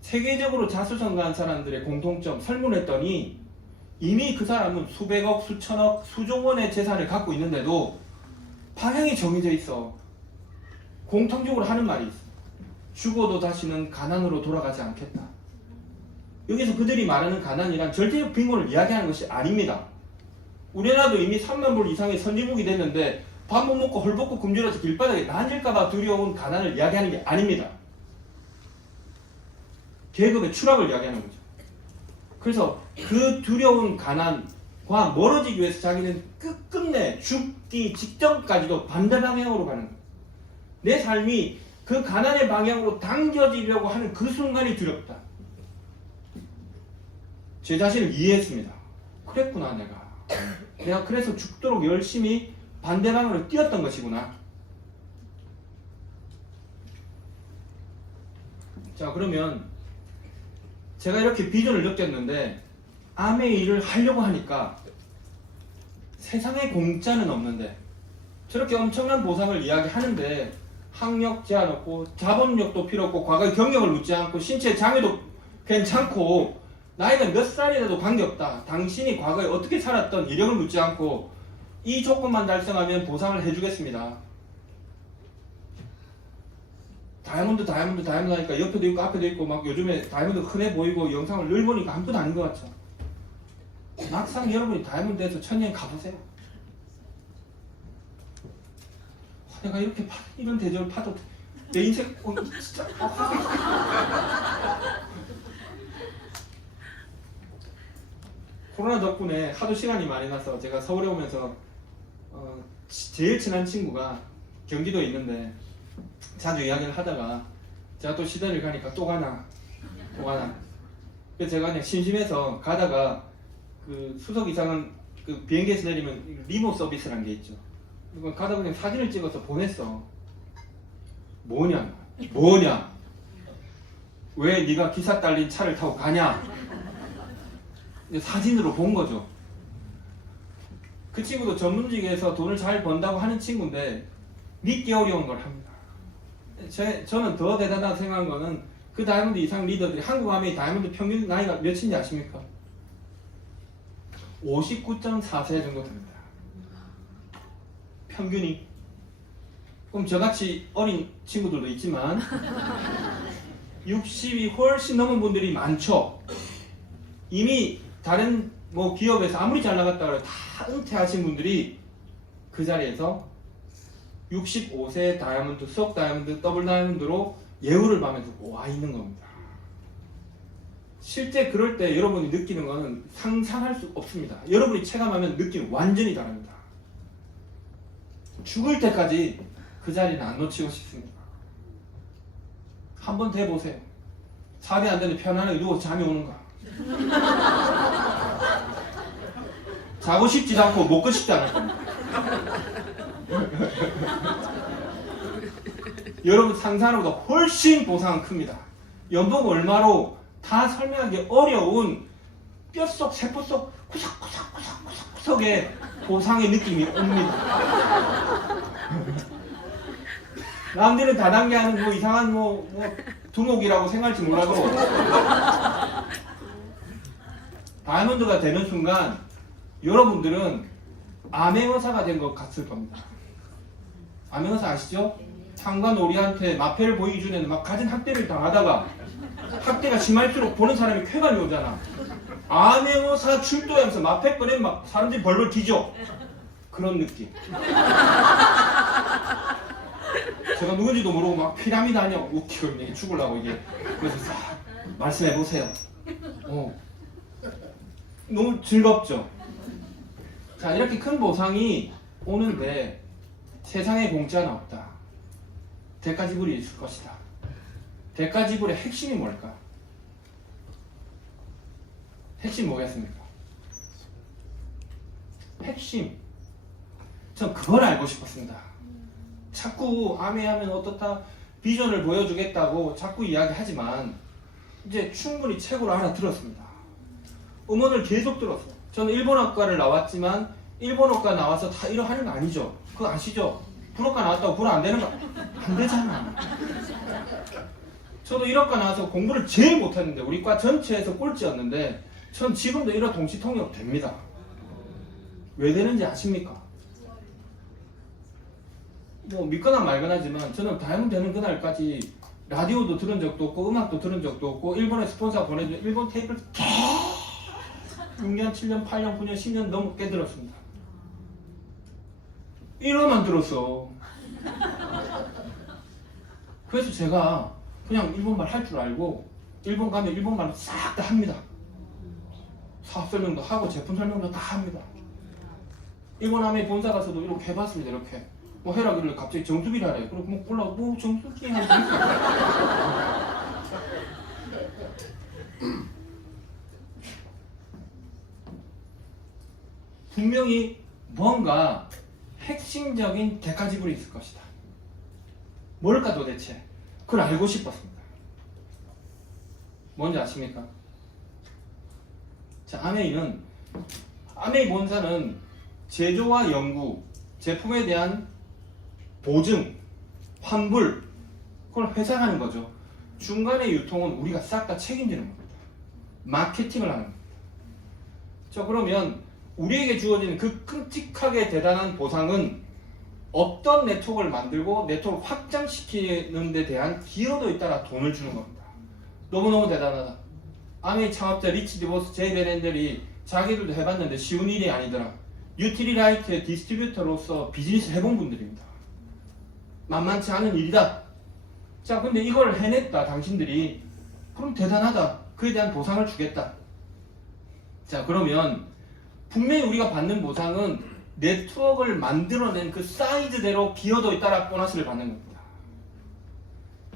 세계적으로 자수성가한 사람들의 공통점 설문했더니 이미 그 사람은 수백억, 수천억, 수조 원의 재산을 갖고 있는데도 방향이 정해져 있어. 공통적으로 하는 말이 있어. 죽어도 다시는 가난으로 돌아가지 않겠다. 여기서 그들이 말하는 가난이란 절대적 빈곤을 이야기하는 것이 아닙니다. 우리나라도 이미 3만 불 이상의 선진국이 됐는데 밥 못 먹고 헐벗고 굶주려서 길바닥에 나앉을까봐 두려운 가난을 이야기하는 게 아닙니다. 계급의 추락을 이야기하는 거죠. 그래서 그 두려운 가난과 멀어지기 위해서 자기는 끝끝내 죽기 직전까지도 반대 방향으로 가는 거예요. 내 삶이 그 가난의 방향으로 당겨지려고 하는 그 순간이 두렵다. 제 자신을 이해했습니다. 그랬구나 내가 그래서 죽도록 열심히 반대 방향으로 뛰었던 것이구나. 자, 그러면 제가 이렇게 비전을 느꼈는데 암의 일을 하려고 하니까 세상에 공짜는 없는데 저렇게 엄청난 보상을 이야기하는데 학력 제한 없고 자본력도 필요 없고 과거의 경력을 묻지 않고 신체 장애도 괜찮고 나이가 몇 살이라도 관계없다. 당신이 과거에 어떻게 살았던 이력을 묻지 않고 이 조건만 달성하면 보상을 해주겠습니다. 다이아몬드 하니까 옆에도 있고 앞에도 있고 막 요즘에 다이아몬드 흔해 보이고 영상을 늘 보니까 아무것도 아닌 것 같죠. 막상 여러분이 다이아몬드에서 천년 가보세요. 내가 이렇게 이런 대접을 받아도 내 인생 진짜 코로나 덕분에 하도 시간이 많이 나서 제가 서울에 오면서 제일 친한 친구가 경기도에 있는데 자주 이야기를 하다가 제가 또 시대를 가니까 또 가나 그래서 제가 그냥 심심해서 가다가 그 수석이상은 그 비행기에서 내리면 리모 서비스라는 게 있죠. 가다가 그냥 사진을 찍어서 보냈어. 뭐냐 왜 네가 기사 딸린 차를 타고 가냐. 사진으로 본 거죠. 그 친구도 전문직에서 돈을 잘 번다고 하는 친구인데 믿기 어려운 걸 합니다. 저는 더 대단하다고 생각한 거는 그 다이아몬드 이상 리더들이 한국 아메이 다이아몬드 평균 나이가 몇인지 아십니까? 59.4세 정도 됩니다. 평균이. 그럼 저같이 어린 친구들도 있지만 60이 훨씬 넘은 분들이 많죠. 이미 다른 뭐 기업에서 아무리 잘 나갔다 그래도 다 은퇴하신 분들이 그 자리에서 65세 다이아몬드, 수석 다이아몬드, 더블 다이아몬드로 예우를 받으면서 와 있는 겁니다. 실제 그럴 때 여러분이 느끼는 것은 상상할 수 없습니다. 여러분이 체감하면 느낌이 완전히 다릅니다. 죽을 때까지 그 자리는 안 놓치고 싶습니다. 한번 더 해보세요. 잠이 안 되는데 편안하게 누워서 잠이 오는가? 자고 싶지도 않고 먹고 싶지 않을 겁니다. 여러분 상상보다 훨씬 보상은 큽니다. 연봉 얼마로 다 설명하기 어려운 뼛속 세포 속 구석구석의 보상의 느낌이 옵니다. 남들은 다단계하는 뭐 이상한 뭐 두목이라고 생각할지 몰라도 다이아몬드가 되는 순간 여러분들은 암행어사가 된 것 같을 겁니다. 암행어사 아시죠? 상과 놀이한테 마패를 보이기 전에는 막 가진 학대를 당하다가 학대가 심할수록 보는 사람이 쾌감이 오잖아. 암행어사 출도하면서 마패 꺼내면 막 사람들이 벌벌 뒤져. 그런 느낌. 제가 누군지도 모르고 막 피라미드 아니야 웃기고 있네. 죽으려고 이게. 그래서 싹 말씀해보세요. 너무 즐겁죠? 자, 이렇게 큰 보상이 오는데 세상에 공짜는 없다. 대가지불이 있을 것이다. 대가지불의 핵심이 뭘까? 핵심 뭐겠습니까? 핵심. 전 그걸 알고 싶었습니다. 자꾸 아메하면 어떻다, 비전을 보여주겠다고 자꾸 이야기하지만 이제 충분히 책으로 알아들었습니다. 음원을 계속 들었어요. 저는 일본어과를 나왔지만 일본어과 나와서 다 이러 하는 거 아니죠. 그거 아시죠? 불어과 나왔다고 불어 안 되는 거 안 되잖아. 저도 1학과 나와서 공부를 제일 못했는데 우리 과 전체에서 꼴찌였는데 전 지금도 1화 동시통역 됩니다. 왜 되는지 아십니까? 뭐 믿거나 말거나지만 저는 다이아몬드 되는 그날까지 라디오도 들은 적도 없고 음악도 들은 적도 없고 일본에 스폰서가 보내준 일본 테이프를 계속 6년, 7년, 8년, 9년, 10년 넘게 들었습니다. 1화만 들었어. 그래서 제가 그냥 일본말 할 줄 알고 일본 가면 일본말로 싹 다 합니다. 사업 설명도 하고 제품 설명도 다 합니다. 일본 아메 본사 가서도 이렇게 해봤습니다. 이렇게 뭐 해라기를 갑자기 정수기를 하래. 그리고 뭐 올라가 뭐 정수기 하는 분명히 뭔가 핵심적인 대가지불이 있을 것이다. 뭘까 도대체? 그걸 알고 싶었습니다. 뭔지 아십니까? 자, 아메이 본사는 제조와 연구, 제품에 대한 보증, 환불, 그걸 회사하는 거죠. 중간의 유통은 우리가 싹 다 책임지는 겁니다. 마케팅을 하는 겁니다. 자, 그러면 우리에게 주어지는 그 끔찍하게 대단한 보상은 어떤 네트워크를 만들고 네트워크를 확장시키는 데 대한 기여도에 따라 돈을 주는 겁니다. 너무너무 대단하다. 아메이 창업자 리치 디보스, 제이 베렌델이 자기들도 해봤는데 쉬운 일이 아니더라. 유틸리라이트의 디스트리뷰터로서 비즈니스를 해본 분들입니다. 만만치 않은 일이다. 자, 근데 이걸 해냈다 당신들이. 그럼 대단하다. 그에 대한 보상을 주겠다. 자, 그러면 분명히 우리가 받는 보상은 네트워크를 만들어낸 그 사이즈대로 기여도에 따라 보너스를 받는 겁니다.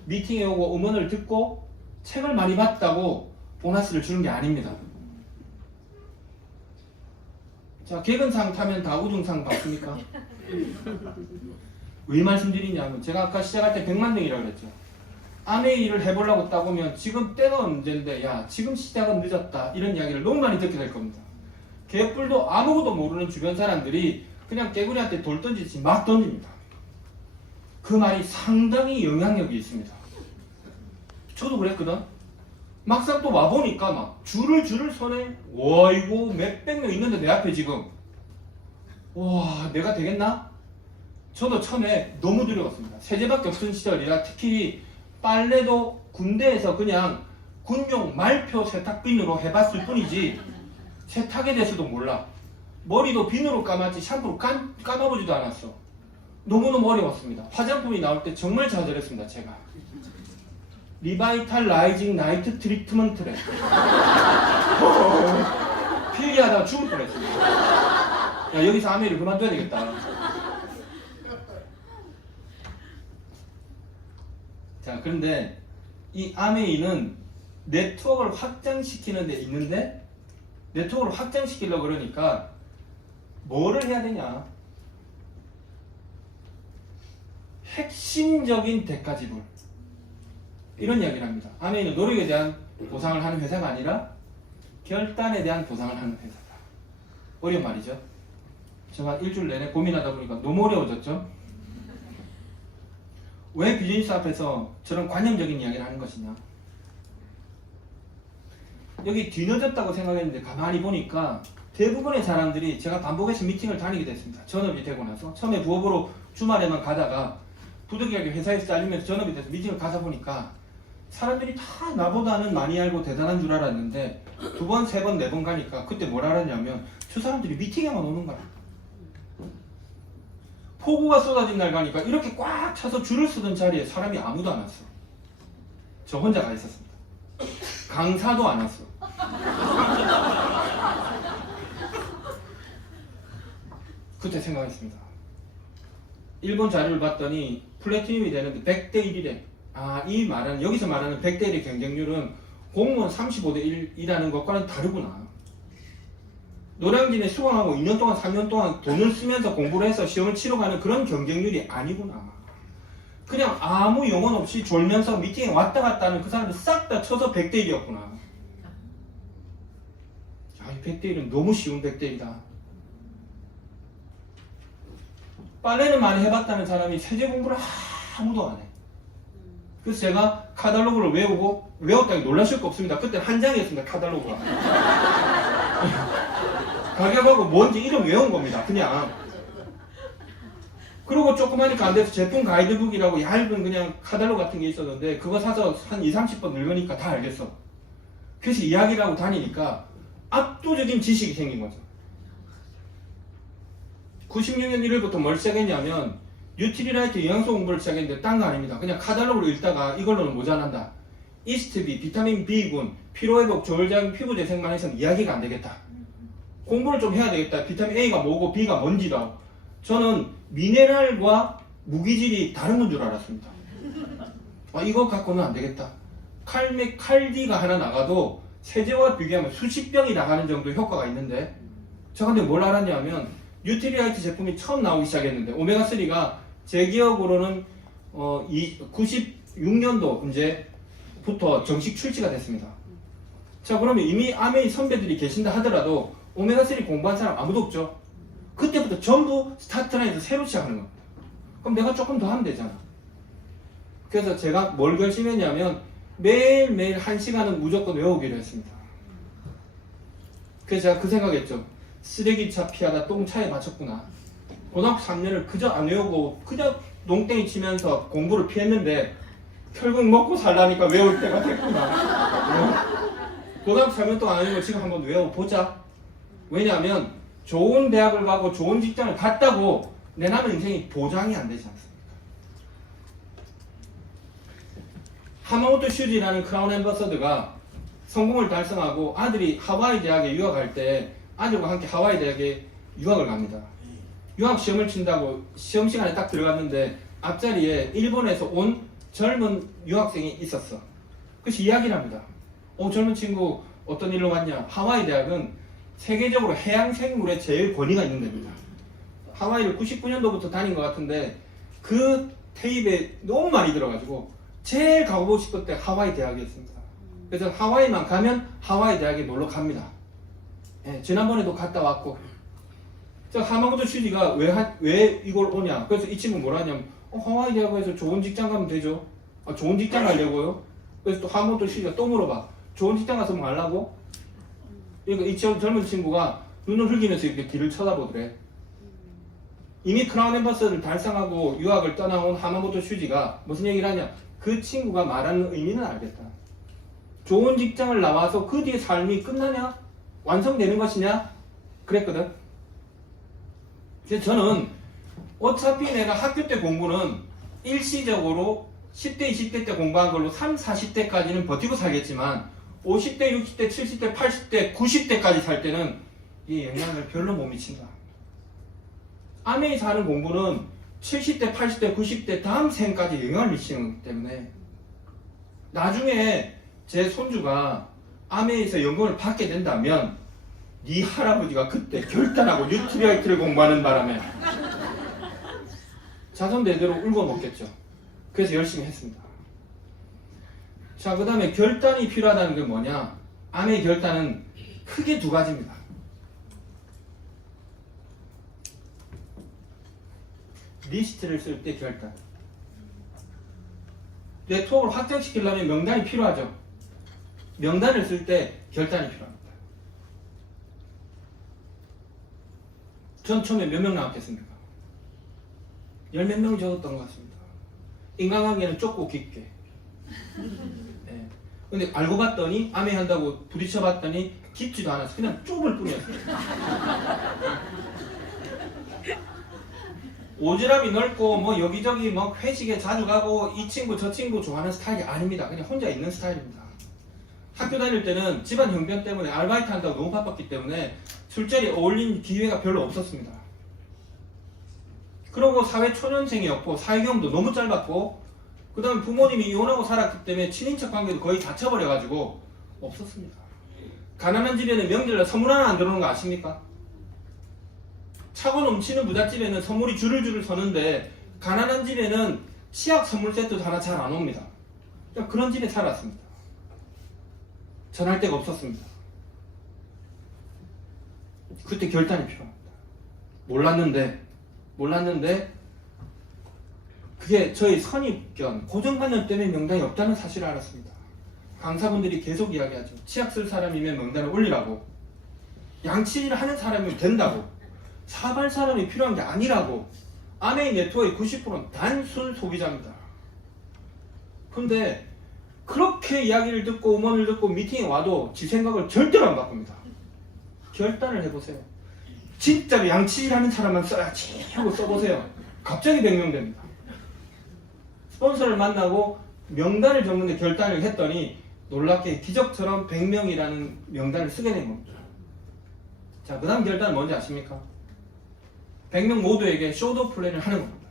미팅에 오고 음원을 듣고 책을 많이 봤다고 보너스를 주는 게 아닙니다. 자, 개근상 타면 다 우등상 받습니까? 왜 말씀드리냐면 제가 아까 시작할 때 100만 등이라고 그랬죠. 아메이를 해보려고 따보면 지금 때가 언젠데 야 지금 시작은 늦었다 이런 이야기를 너무 많이 듣게 될 겁니다. 개뿔도 아무것도 모르는 주변 사람들이 그냥 개구리한테 돌 던지듯이 막 던집니다. 그 말이 상당히 영향력이 있습니다. 저도 그랬거든. 막상 또 와보니까 막 줄을 서네. 와 이거 몇백 명 있는데 내 앞에 지금 와 내가 되겠나? 저도 처음에 너무 두려웠습니다. 세제밖에 없던 시절이라 특히 빨래도 군대에서 그냥 군용 말표 세탁비누로 해봤을 뿐이지 세탁에 대해서도 몰라. 머리도 비누로 감았지 샴푸로 감아보지도 않았어. 너무너무 어려웠습니다. 화장품이 나올 때 정말 좌절했습니다. 제가 리바이탈 라이징 나이트 트리트먼트래. 필기하다가 죽을 뻔했습니다. 야 여기서 아메이를 그만둬야 되겠다. 자, 그런데 이 아메이는 네트워크를 확장시키는 데 있는데 네트워크를 확장시키려고 그러니까 뭐를 해야 되냐? 핵심적인 대가지불 이런 이야기를 합니다. 아메이는 노력에 대한 보상을 하는 회사가 아니라 결단에 대한 보상을 하는 회사다. 어려운 말이죠. 제가 일주일 내내 고민하다 보니까 너무 어려워졌죠. 왜 비즈니스 앞에서 저런 관념적인 이야기를 하는 것이냐? 여기 뒤늦었다고 생각했는데 가만히 보니까 대부분의 사람들이 제가 반복해서 미팅을 다니게 됐습니다. 전업이 되고 나서 처음에 부업으로 주말에만 가다가 부득이하게 회사에서 잘리면서 전업이 돼서 미팅을 가서 보니까 사람들이 다 나보다는 많이 알고 대단한 줄 알았는데 두 번, 세 번, 네 번 가니까 그때 뭘 알았냐면 저 사람들이 미팅에만 오는 거야. 폭우가 쏟아진 날 가니까 이렇게 꽉 차서 줄을 서던 자리에 사람이 아무도 안 왔어. 저 혼자 가 있었습니다. 강사도 안 왔어. 그때 생각했습니다. 일본 자료를 봤더니 플래티늄이 되는데 100대 1이래. 아, 이 말은 여기서 말하는 100대 1의 경쟁률은 공무원 35대 1이라는 것과는 다르구나. 노량진에 수강하고 2년 동안 3년 동안 돈을 쓰면서 공부를 해서 시험을 치러 가는 그런 경쟁률이 아니구나. 그냥 아무 영혼 없이 졸면서 미팅에 왔다 갔다 하는 그 사람들 싹 다 쳐서 100대 1이었구나. 아, 이 100대 1은 너무 쉬운 100대 1이다. 빨래는 많이 해봤다는 사람이 세제 공부를 아무도 안 해. 그래서 제가 카탈로그를 외웠다니 놀라실 거 없습니다. 그때 한 장이었습니다. 카탈로그가. 가격하고 뭔지 이름 외운 겁니다. 그냥. 그리고 조그마니까 안 돼서 제품 가이드북이라고 얇은 그냥 카탈로그 같은 게 있었는데 그거 사서 한 2~30번 읽으니까 다 알겠어. 그래서 이야기를 하고 다니니까 압도적인 지식이 생긴 거죠. 96년 1월부터 뭘 시작했냐면 뉴트리라이트 영양소 공부를 시작했는데 딴 거 아닙니다. 그냥 카탈로그를 읽다가 이걸로는 모자란다. 이스트비, 비타민 B군, 피로회복, 저혈장, 피부재생만 해서는 이야기가 안 되겠다. 공부를 좀 해야 되겠다. 비타민 A가 뭐고 B가 뭔지도 하고. 저는 미네랄과 무기질이 다른 건 줄 알았습니다. 아, 이거 갖고는 안 되겠다. 칼디가 하나 나가도 세제와 비교하면 수십 병이 나가는 정도 효과가 있는데 저 근데 뭘 알았냐면 뉴트리라이트 제품이 처음 나오기 시작했는데 오메가3가 제 기억으로는 96년도 이제부터 정식 출시가 됐습니다. 자, 그러면 이미 아메이 선배들이 계신다 하더라도 오메가3 공부한 사람 아무도 없죠. 그때부터 전부 스타트라인에서 새로 시작하는 겁니다. 그럼 내가 조금 더 하면 되잖아. 그래서 제가 뭘 결심했냐면 매일매일 1시간은 무조건 외우기로 했습니다. 그래서 제가 그 생각했죠. 쓰레기차 피하다 똥차에 맞췄구나. 고등학교 3년을 그저 안 외우고 그저 농땡이 치면서 공부를 피했는데 결국 먹고 살라니까 외울 때가 됐구나. 고등학교 3년 동안 안 외우고 지금 한번 외워보자. 왜냐하면 좋은 대학을 가고 좋은 직장을 갔다고 내 남은 인생이 보장이 안 되지 않습니까? 하마모토 슈지라는 크라운 앰버서더가 성공을 달성하고 아들이 하와이 대학에 유학할 때 아들과 함께 하와이 대학에 유학을 갑니다. 유학 시험을 친다고 시험 시간에 딱 들어갔는데 앞자리에 일본에서 온 젊은 유학생이 있었어. 그래서 이야기를 합니다. 젊은 친구 어떤 일로 갔냐? 하와이 대학은 세계적으로 해양 생물에 제일 권위가 있는 데입니다. 하와이를 99년도부터 다닌 것 같은데 그 테이프에 너무 많이 들어가지고 제일 가보고 싶을 때 하와이 대학이었습니다. 그래서 하와이만 가면 하와이 대학에 놀러 갑니다. 예, 지난번에도 갔다 왔고. 저 하마모토 슈지가 왜 이걸 오냐? 그래서 이 친구 뭐라 하냐면 하와이 대학에서 좋은 직장 가면 되죠. 아, 좋은 직장 가려고요? 그래서 또 하마모토 슈지가 또 물어봐. 좋은 직장 가서 뭐 하려고? 그러니까 이 젊은 친구가 눈을 흘기면서 이렇게 뒤를 쳐다보더래. 이미 크라운 앰버서를 달성하고 유학을 떠나온 하마모토 슈지가 무슨 얘기를 하냐? 그 친구가 말하는 의미는 알겠다. 좋은 직장을 나와서 그 뒤에 삶이 끝나냐? 완성되는 것이냐? 그랬거든. 그래서 저는 어차피 내가 학교 때 공부는 일시적으로 10대, 20대 때 공부한 걸로 30, 40대까지는 버티고 살겠지만 50대, 60대, 70대, 80대, 90대까지 살 때는 이 영향을 별로 못 미친다. 아메이에서 하는 공부는 70대, 80대, 90대 다음 생까지 영향을 미치는 거기 때문에 나중에 제 손주가 아메이에서 연금을 받게 된다면 네 할아버지가 그때 결단하고 뉴트리아이트를 공부하는 바람에 자손대대로 울고 먹겠죠. 그래서 열심히 했습니다. 자, 그 다음에 결단이 필요하다는 게 뭐냐? 아메이 결단은 크게 두 가지입니다. 리스트를 쓸 때 결단. 네트워크를 확장시키려면 명단이 필요하죠. 명단을 쓸 때 결단이 필요합니다. 전 처음에 몇 명 나왔겠습니까? 10몇 명이 적었던 것 같습니다. 인간관계는 좁고 깊게. 네. 근데 알고 봤더니 아메이 한다고 부딪혀 봤더니 깊지도 않아서 그냥 좁을 뿐이었어요. 오지랖이 넓고 뭐 여기저기 뭐 회식에 자주 가고 이 친구 저 친구 좋아하는 스타일이 아닙니다. 그냥 혼자 있는 스타일입니다. 학교 다닐 때는 집안 형편 때문에 아르바이트 한다고 너무 바빴기 때문에 술자리에 어울린 기회가 별로 없었습니다. 그리고 사회 초년생이었고 사회경험도 너무 짧았고 그 다음에 부모님이 이혼하고 살았기 때문에 친인척 관계도 거의 닫혀버려가지고 없었습니다. 가난한 집에는 명절날 선물 하나 안 들어오는 거 아십니까? 차고 넘치는 부잣집에는 선물이 줄을 서는데 가난한 집에는 치약 선물 세트도 하나 잘 안 옵니다. 그런 집에 살았습니다. 전할 데가 없었습니다. 그때 결단이 필요합니다. 몰랐는데 그게 저희 선입견, 고정관념 때문에 명단이 없다는 사실을 알았습니다. 강사분들이 계속 이야기하죠. 치약 쓸 사람이면 명단을 올리라고. 양치질 하는 사람이면 된다고. 사발 사람이 필요한 게 아니라고. 아메이 네트워크의 90%는 단순 소비자입니다. 근데 그렇게 이야기를 듣고 음원을 듣고 미팅에 와도 지 생각을 절대로 안 바꿉니다. 결단을 해보세요. 진짜로 양치질 하는 사람만 써야지 하고 써보세요. 갑자기 100명 됩니다. 스폰서를 만나고 명단을 적는데 결단을 했더니 놀랍게 기적처럼 100명이라는 명단을 쓰게 된 겁니다. 자, 그 다음 결단은 뭔지 아십니까? 100명 모두에게 쇼도 플랜을 하는 겁니다.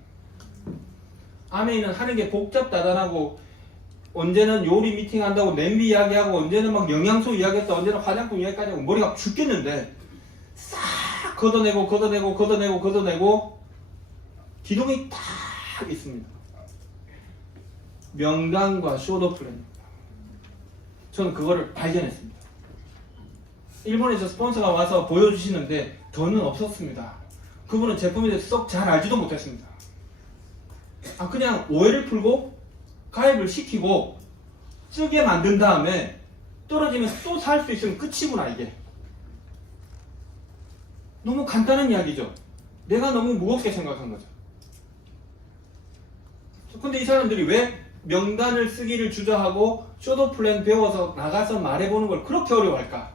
아메이는 하는 게 복잡다단하고 언제는 요리 미팅 한다고 냄비 이야기하고 언제는 막 영양소 이야기했다 언제는 화장품 이야기까지 하고 머리가 죽겠는데 싹 걷어내고 기둥이 딱 있습니다. 명단과 쇼도 플랜입니다. 저는 그거를 발견했습니다. 일본에서 스폰서가 와서 보여주시는데 더는 없었습니다. 그분은 제품에 대해서 썩 잘 알지도 못했습니다. 그냥 오해를 풀고 가입을 시키고 쓰게 만든 다음에 떨어지면 또 살 수 있으면 끝이구나. 이게 너무 간단한 이야기죠. 내가 너무 무겁게 생각한 거죠. 근데 이 사람들이 왜 명단을 쓰기를 주저하고 쇼도 플랜 배워서 나가서 말해보는 걸 그렇게 어려워할까?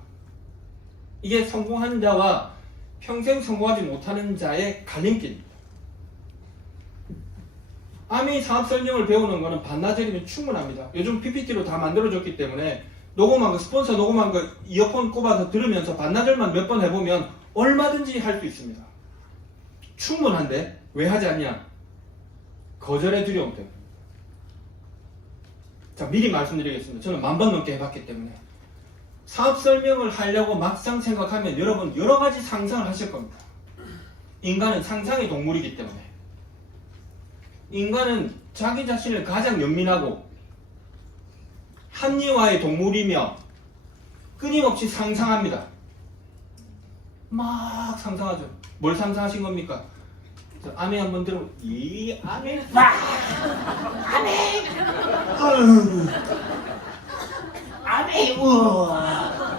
이게 성공한 자와 평생 성공하지 못하는 자의 갈림길입니다. 아메이 사업 설명을 배우는 거는 반나절이면 충분합니다. 요즘 PPT로 다 만들어졌기 때문에 녹음한 거, 스폰서 녹음한 거 이어폰 꼽아서 들으면서 반나절만 몇 번 해보면 얼마든지 할 수 있습니다. 충분한데 왜 하지 않냐? 거절의 두려움 때문에. 자, 미리 말씀드리겠습니다. 저는 10,000번 넘게 해봤기 때문에. 사업 설명을 하려고 막상 생각하면 여러분 여러 가지 상상을 하실 겁니다. 인간은 상상의 동물이기 때문에. 인간은 자기 자신을 가장 연민하고 합리화의 동물이며 끊임없이 상상합니다. 막 상상하죠. 뭘 상상하신 겁니까? 아메 한번 들어보면 이 아메 아메 아메 우와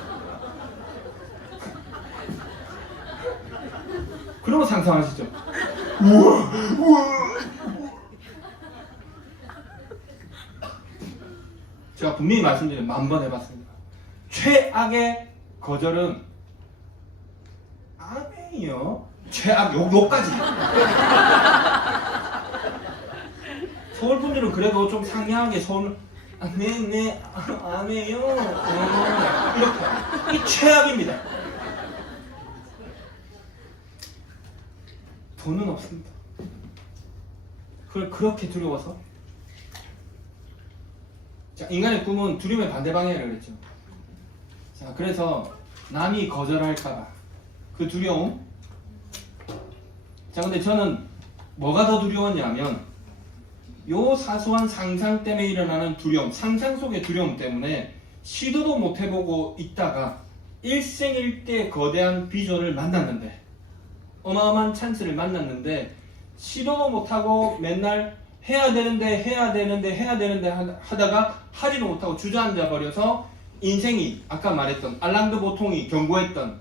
그런 거 상상하시죠? 우와 제가 분명히 말씀드리면 10,000번 해봤습니다. 최악의 거절은 아메요. 최악 요까지. 서울 분들은 그래도 좀 상냥하게 서울 네 아메요. 이렇게 이 최악입니다. 돈은 없습니다. 그걸 그렇게 두려워서. 자, 인간의 꿈은 두려움의 반대 방향이라고 그랬죠. 자, 그래서 남이 거절할까봐 그 두려움. 자, 근데 저는 뭐가 더 두려웠냐면 요 사소한 상상 때문에 일어나는 두려움, 상상 속의 두려움 때문에 시도도 못 해보고 있다가 일생일대 거대한 비전을 만났는데 어마어마한 찬스를 만났는데 시도도 못하고 맨날 해야 되는데 하다가 하지도 못하고 주저앉아 버려서 인생이 아까 말했던 알랑드 보통이 경고했던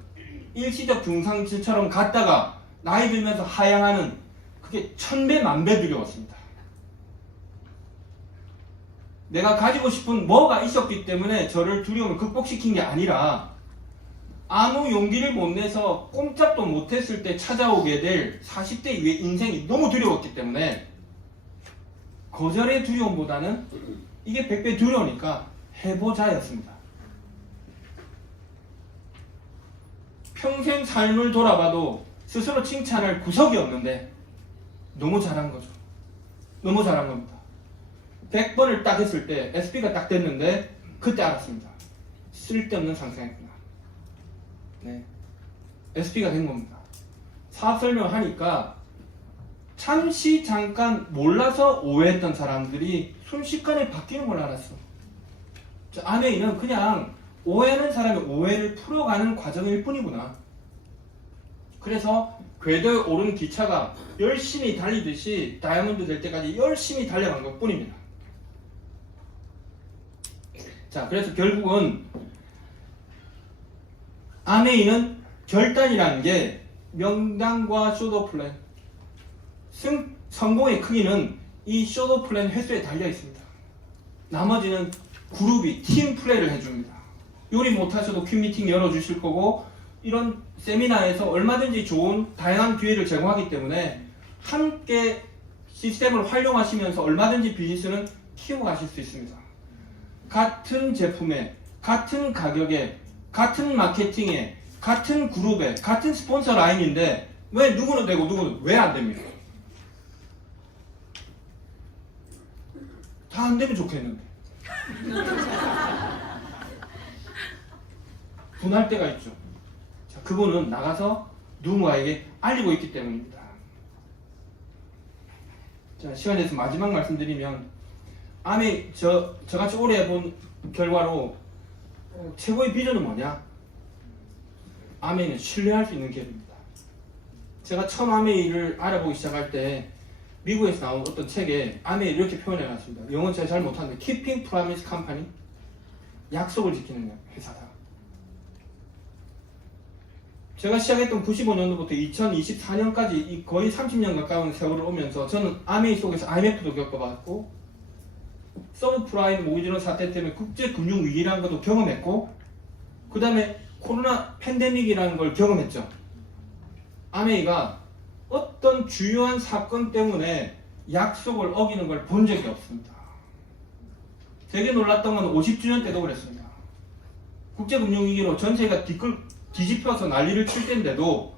일시적 중상처럼 갔다가 나이 들면서 하향하는 그게 1000배 만배 두려웠습니다. 내가 가지고 싶은 뭐가 있었기 때문에 저를 두려움을 극복시킨 게 아니라 아무 용기를 못 내서 꼼짝도 못했을 때 찾아오게 될 40대 이후의 인생이 너무 두려웠기 때문에 거절의 두려움보다는 이게 100배 두려우니까 해보자였습니다. 평생 삶을 돌아봐도 스스로 칭찬할 구석이 없는데 너무 잘한 거죠. 너무 잘한 겁니다. 100번을 딱 했을 때 SP가 딱 됐는데 그때 알았습니다. 쓸데없는 상상했구나. 네. SP가 된 겁니다. 사업 설명을 하니까 잠시 잠깐 몰라서 오해했던 사람들이 순식간에 바뀌는 걸 알았어. 아메이는 그냥 오해하는 사람의 오해를 풀어가는 과정일 뿐이구나. 그래서 궤도에 오른 기차가 열심히 달리듯이 다이아몬드 될 때까지 열심히 달려간 것 뿐입니다. 자, 그래서 결국은 아메이는 결단이라는 게 명당과 쇼도 플랜, 성공의 크기는 이 쇼도 플랜 횟수에 달려 있습니다. 나머지는 그룹이 팀 플레이를 해줍니다. 요리 못하셔도 퀵미팅 열어주실 거고, 이런 세미나에서 얼마든지 좋은 다양한 기회를 제공하기 때문에 함께 시스템을 활용하시면서 얼마든지 비즈니스는 키우고 가실 수 있습니다. 같은 제품에, 같은 가격에, 같은 마케팅에, 같은 그룹에, 같은 스폰서 라인인데 왜 누구는 되고 누구는 왜 안 됩니까? 다 안 되면 좋겠는데. 분할 때가 있죠. 자, 그거는 나가서 누군가에게 알리고 있기 때문입니다. 자, 시간이 돼서 마지막 말씀드리면, 저같이 오래 해본 결과로 최고의 비전은 뭐냐? 아메이는 신뢰할 수 있는 기업입니다. 제가 처음 아메이를 알아보기 시작할 때 미국에서 나온 어떤 책에 아메이를 이렇게 표현해 놨습니다. 영어는 제가 잘 못하는데 Keeping Promise Company, 약속을 지키는 회사다. 제가 시작했던 95년도부터 2024년까지 거의 30년 가까운 세월을 오면서 저는 아메이 속에서 IMF도 겪어봤고, 서브프라임 모기지론 사태 때문에 국제금융위기라는 것도 경험했고, 그 다음에 코로나 팬데믹이라는 걸 경험했죠. 아메이가 어떤 주요한 사건 때문에 약속을 어기는 걸 본 적이 없습니다. 되게 놀랐던 건 50주년 때도 그랬습니다. 국제금융위기로 전세가 뒤집혀서 난리를 칠 때인데도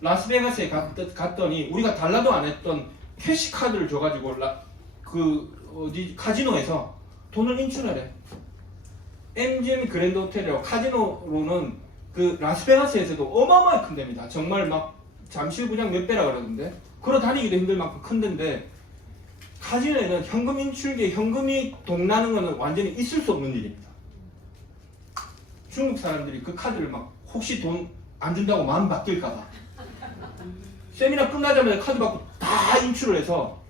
라스베가스에 갔더니 우리가 달라도 안 했던 캐시카드를 줘가지고 카지노에서 돈을 인출하래. MGM 그랜드 호텔이라고 카지노로는 그 라스베가스에서도 어마어마하게 큰 데입니다. 정말 막 잠실구장 몇 배라 그러던데, 걸어 다니기도 힘들 만큼 큰 데인데, 카지노에는 현금 인출기에 현금이 동나는 것은 완전히 있을 수 없는 일입니다. 중국 사람들이 그 카드를 막 혹시 돈 안 준다고 마음 바뀔까봐 세미나 끝나자마자 카드 받고 다 인출을 해서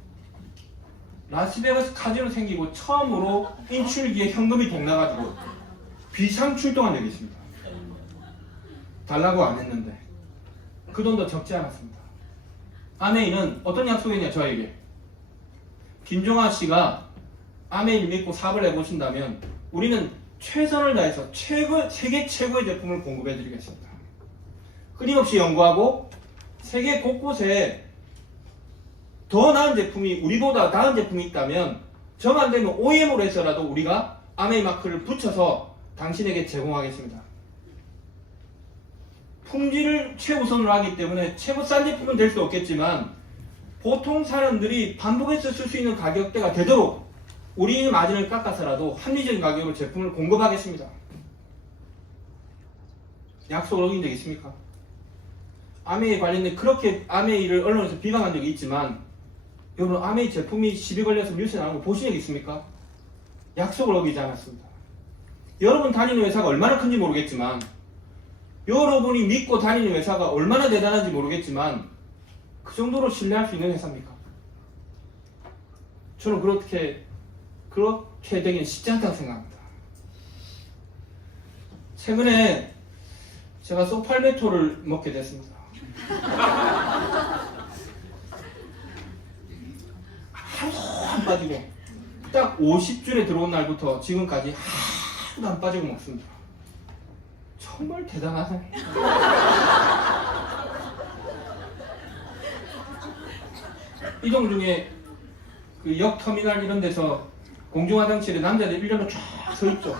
라스베가스 카지노 생기고 처음으로 인출기에 현금이 동나가지고 비상 출동한 적이 있습니다. 달라고 안 했는데 그 돈도 적지 않았습니다. 아메이는 어떤 약속이냐, 저에게. 김종아 씨가 아메이를 믿고 사업을 해보신다면 우리는 최선을 다해서 세계 최고의 제품을 공급해드리겠습니다. 끊임없이 연구하고 세계 곳곳에 더 나은 제품이, 우리보다 나은 제품이 있다면 정 안 되면 OEM으로 해서라도 우리가 아메이 마크를 붙여서 당신에게 제공하겠습니다. 품질을 최우선으로 하기 때문에 최고 싼 제품은 될 수 없겠지만 보통 사람들이 반복해서 쓸 수 있는 가격대가 되도록 우리 마진을 깎아서라도 합리적인 가격으로 제품을 공급하겠습니다. 약속을 어긴 적 있습니까? 아메이 관련된 그렇게 아메이를 언론에서 비방한 적이 있지만, 여러분 아메이 제품이 시비 걸려서 뉴스에 나온 거 보신 적 있습니까? 약속을 어기지 않았습니다. 여러분 다니는 회사가 얼마나 큰지 모르겠지만, 여러분이 믿고 다니는 회사가 얼마나 대단한지 모르겠지만 그 정도로 신뢰할 수 있는 회사입니까? 저는 그렇게 되기는 쉽지 않다고 생각합니다. 최근에 제가 소팔메토를 먹게 됐습니다. 하나도 안 빠지고 딱 50줄에 들어온 날부터 지금까지 하나도 안 빠지고 먹습니다. 정말 대단하네. 이동 중에 그 역 터미널 이런 데서 공중화장실에 남자들 1년을 쫙 서 있죠.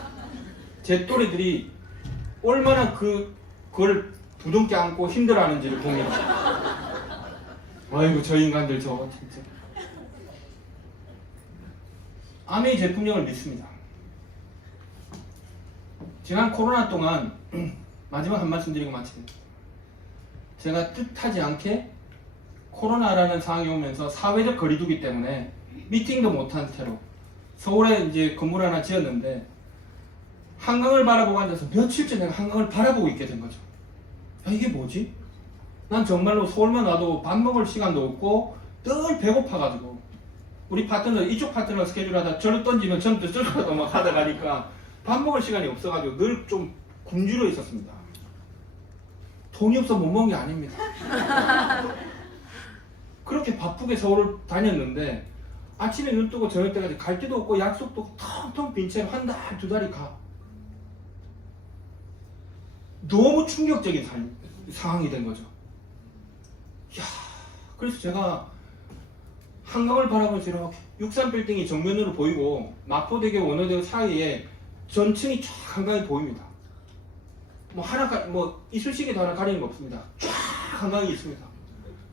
제 또래들이 얼마나 그걸 부둥켜 안고 힘들어하는지를 봅니다. 아이고 저 인간들 저거 진짜. 아메이 제품력을 믿습니다. 지난 코로나 동안 마지막 한 말씀 드리고 마치겠습니다. 제가 뜻하지 않게 코로나라는 상황이 오면서 사회적 거리두기 때문에 미팅도 못한 채로 서울에 이제 건물 하나 지었는데 한강을 바라보고 앉아서 며칠째 내가 한강을 바라보고 있게 된 거죠. 야, 이게 뭐지? 난 정말로 서울만 와도 밥 먹을 시간도 없고 늘 배고파가지고 우리 파트너 이쪽 파트너 스케줄 하다 저를 던지면 저는 또 저를 막 하다 가니까 밥 먹을 시간이 없어가지고 늘 좀 굶주려 있었습니다. 돈이 없어 못 먹은 게 아닙니다. 그렇게 바쁘게 서울을 다녔는데 아침에 눈 뜨고 저녁 때까지 갈 데도 없고 약속도 없고 텅텅 빈 채로 한 달, 두 달이 가. 너무 충격적인 상황이 된 거죠. 이야, 그래서 제가 한강을 바라보면서 이렇게 63빌딩이 정면으로 보이고 마포대교 원효대교 사이에 전층이 쫙 한강이 보입니다. 뭐 하나 뭐 이쑤시개도 하나 가리는 거 없습니다. 쫙 한강이 있습니다.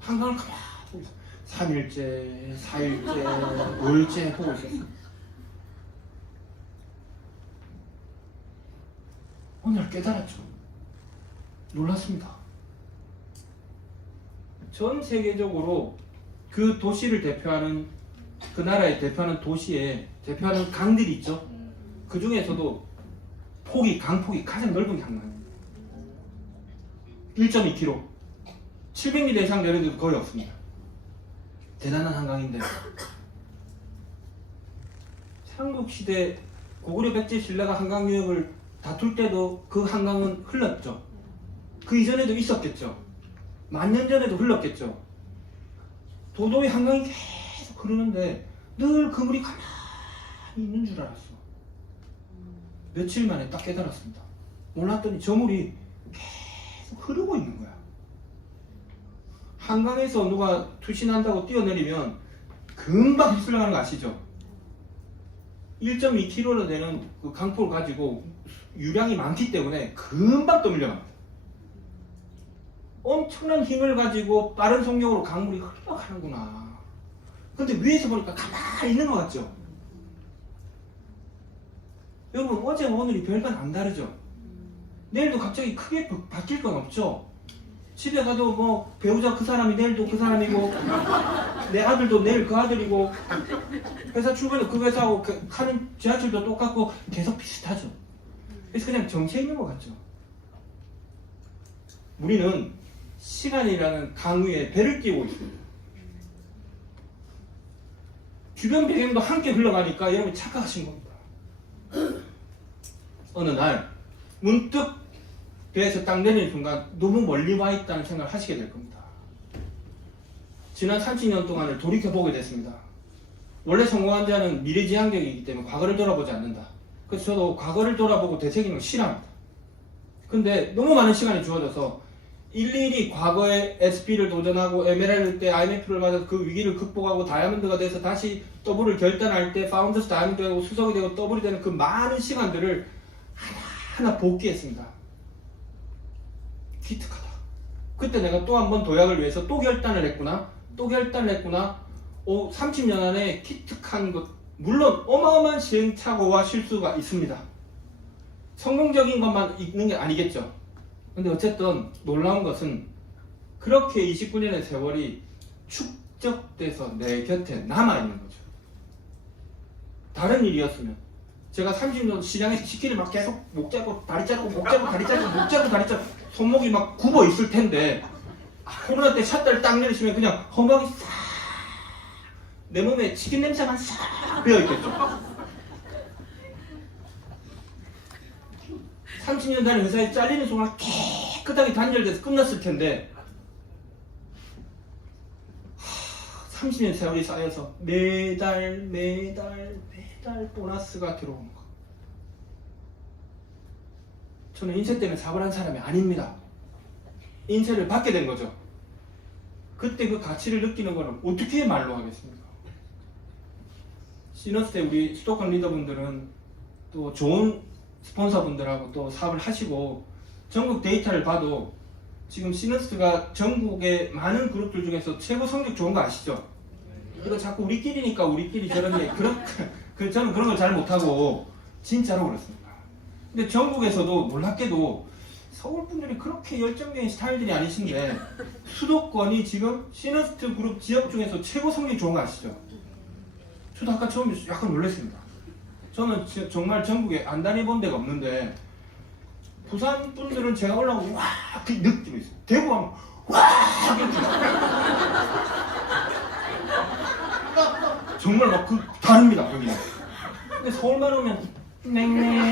한강을 가만히 보고 있어요. 3일째, 4일째, 5일째 보고 있었어요. 오늘 깨달았죠. 놀랐습니다. 전 세계적으로 그 도시를 대표하는 그 나라의 대표하는 도시에 대표하는 강들이 있죠. 그 중에서도 강폭이 가장 넓은 게 한강입니다. 1.2km 700m 이상 내려도 거의 없습니다. 대단한 한강인데 삼국시대 고구려 백제 신라가 한강 유역을 다툴 때도 그 한강은 흘렀죠. 그 이전에도 있었겠죠. 만년 전에도 흘렀겠죠. 도도의 한강이 계속 흐르는데 늘 그 물이 가만히 있는 줄 알았어. 며칠 만에 딱 깨달았습니다. 몰랐더니 저 물이 계속 흐르고 있는 거야. 한강에서 누가 투신한다고 뛰어내리면 금방 휩쓸려가는 거 아시죠? 1.2km나 되는 그 강폭을 가지고 유량이 많기 때문에 금방 또 밀려갑니다. 엄청난 힘을 가지고 빠른 속력으로 강물이 흘러가는구나. 근데 위에서 보니까 가만히 있는 것 같죠? 여러분 어제와 오늘이 별반 안 다르죠? 내일도 갑자기 크게 바뀔 건 없죠? 집에 가도 뭐 배우자 그 사람이 내일도 그 사람이고 내 아들도 내일 그 아들이고 회사 출근도 그 회사하고 가는 지하철도 똑같고 계속 비슷하죠. 그래서 그냥 정체해 있는 것 같죠. 우리는 시간이라는 강 위에 배를 띄우고 있습니다. 주변 배경도 함께 흘러가니까 여러분이 착각하신 겁니다. 어느 날 문득 배에서 딱 내리는 순간 너무 멀리 와 있다는 생각을 하시게 될 겁니다. 지난 30년 동안을 돌이켜보게 됐습니다. 원래 성공한 자는 미래지향적이기 때문에 과거를 돌아보지 않는다. 그래서 저도 과거를 돌아보고 되새기는 걸 싫어합니다. 근데 너무 많은 시간이 주어져서 일일이 과거에 SP를 도전하고 에메랄드 때 IMF를 맞아서 그 위기를 극복하고 다이아몬드가 돼서 다시 더블을 결단할 때 파운더스 다이아몬드가 되고 수석이 되고 더블이 되는 그 많은 시간들을 하나하나 복귀했습니다. 기특하다. 그때 내가 또 한 번 도약을 위해서 또 결단을 했구나. 30년 안에 기특한 것, 물론 어마어마한 시행착오와 실수가 있습니다. 성공적인 것만 있는 게 아니겠죠. 근데 어쨌든 놀라운 것은 그렇게 29년의 세월이 축적돼서 내 곁에 남아있는 거죠. 다른 일이었으면 제가 30년 시장에서 치킨을 막 계속 목 잡고 다리 잡고 목 잡고 다리 잡고 목 잡고 다리 잡고 손목이 막 굽어 있을 텐데 코로나 때 샷다를 딱 내리시면 그냥 허벅이 싹 내 몸에 치킨 냄새만 싹 배어있겠죠. 30년 다닌 회사에 잘리는 순간 깨끗하게 단절돼서 끝났을 텐데 30년 세월이 쌓여서 매달 보너스가 들어오는 거. 저는 인쇄 때문에 사업을 한 사람이 아닙니다. 인쇄를 받게 된 거죠. 그때 그 가치를 느끼는 거는 어떻게 말로 하겠습니까? 시너스 때 우리 수도권 리더분들은 또 좋은 스폰서분들하고 또 사업을 하시고 전국 데이터를 봐도 지금 시너스트가 전국의 많은 그룹들 중에서 최고 성적 좋은 거 아시죠? 이거 자꾸 우리끼리니까 우리끼리 저런데 저는 그런 걸 잘 못하고 진짜로 그렇습니다. 근데 전국에서도 놀랍게도 서울 분들이 그렇게 열정적인 스타일들이 아니신데 수도권이 지금 시너스트 그룹 지역 중에서 최고 성적이 좋은 거 아시죠? 저도 아까 처음에 약간 놀랐습니다. 저는 정말 전국에 안 다녀본 데가 없는데 부산 분들은 제가 올라오고 와 그 느낌이 있어요. 대구 하면 와 정말 막 그 다릅니다 여기는. 근데 서울만 오면 맹맹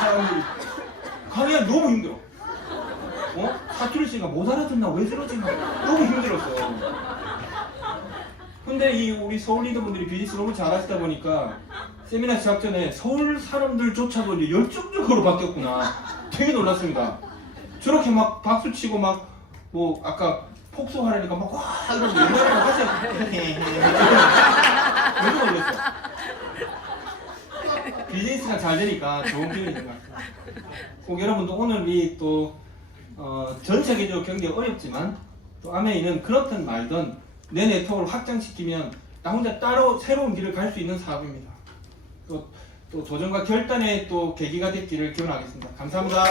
사람들이 강의가 너무 힘들어. 사투리 씨가 못 알아듣나 왜 저러지 너무 힘들었어. 근데 우리 서울 리더분들이 비즈니스 너무 잘하시다 보니까 세미나 시작 전에 서울 사람들조차도 이제 열정적으로 바뀌었구나. 되게 놀랐습니다. 저렇게 막 박수 치고 막 뭐 아까 폭소하려니까 막 와 이러고 옛날에 막 하세요. 너무 놀랐어. 비즈니스가 잘 되니까 좋은 기분이 된 것 같아요. 꼭 여러분도 오늘이 또 전 세계적으로 경기가 어렵지만 또 아메이는 그렇든 말든 내 네트워크를 확장시키면 나 혼자 따로 새로운 길을 갈 수 있는 사업입니다. 또 도전과 결단의 또 계기가 됐기를 기원하겠습니다. 감사합니다.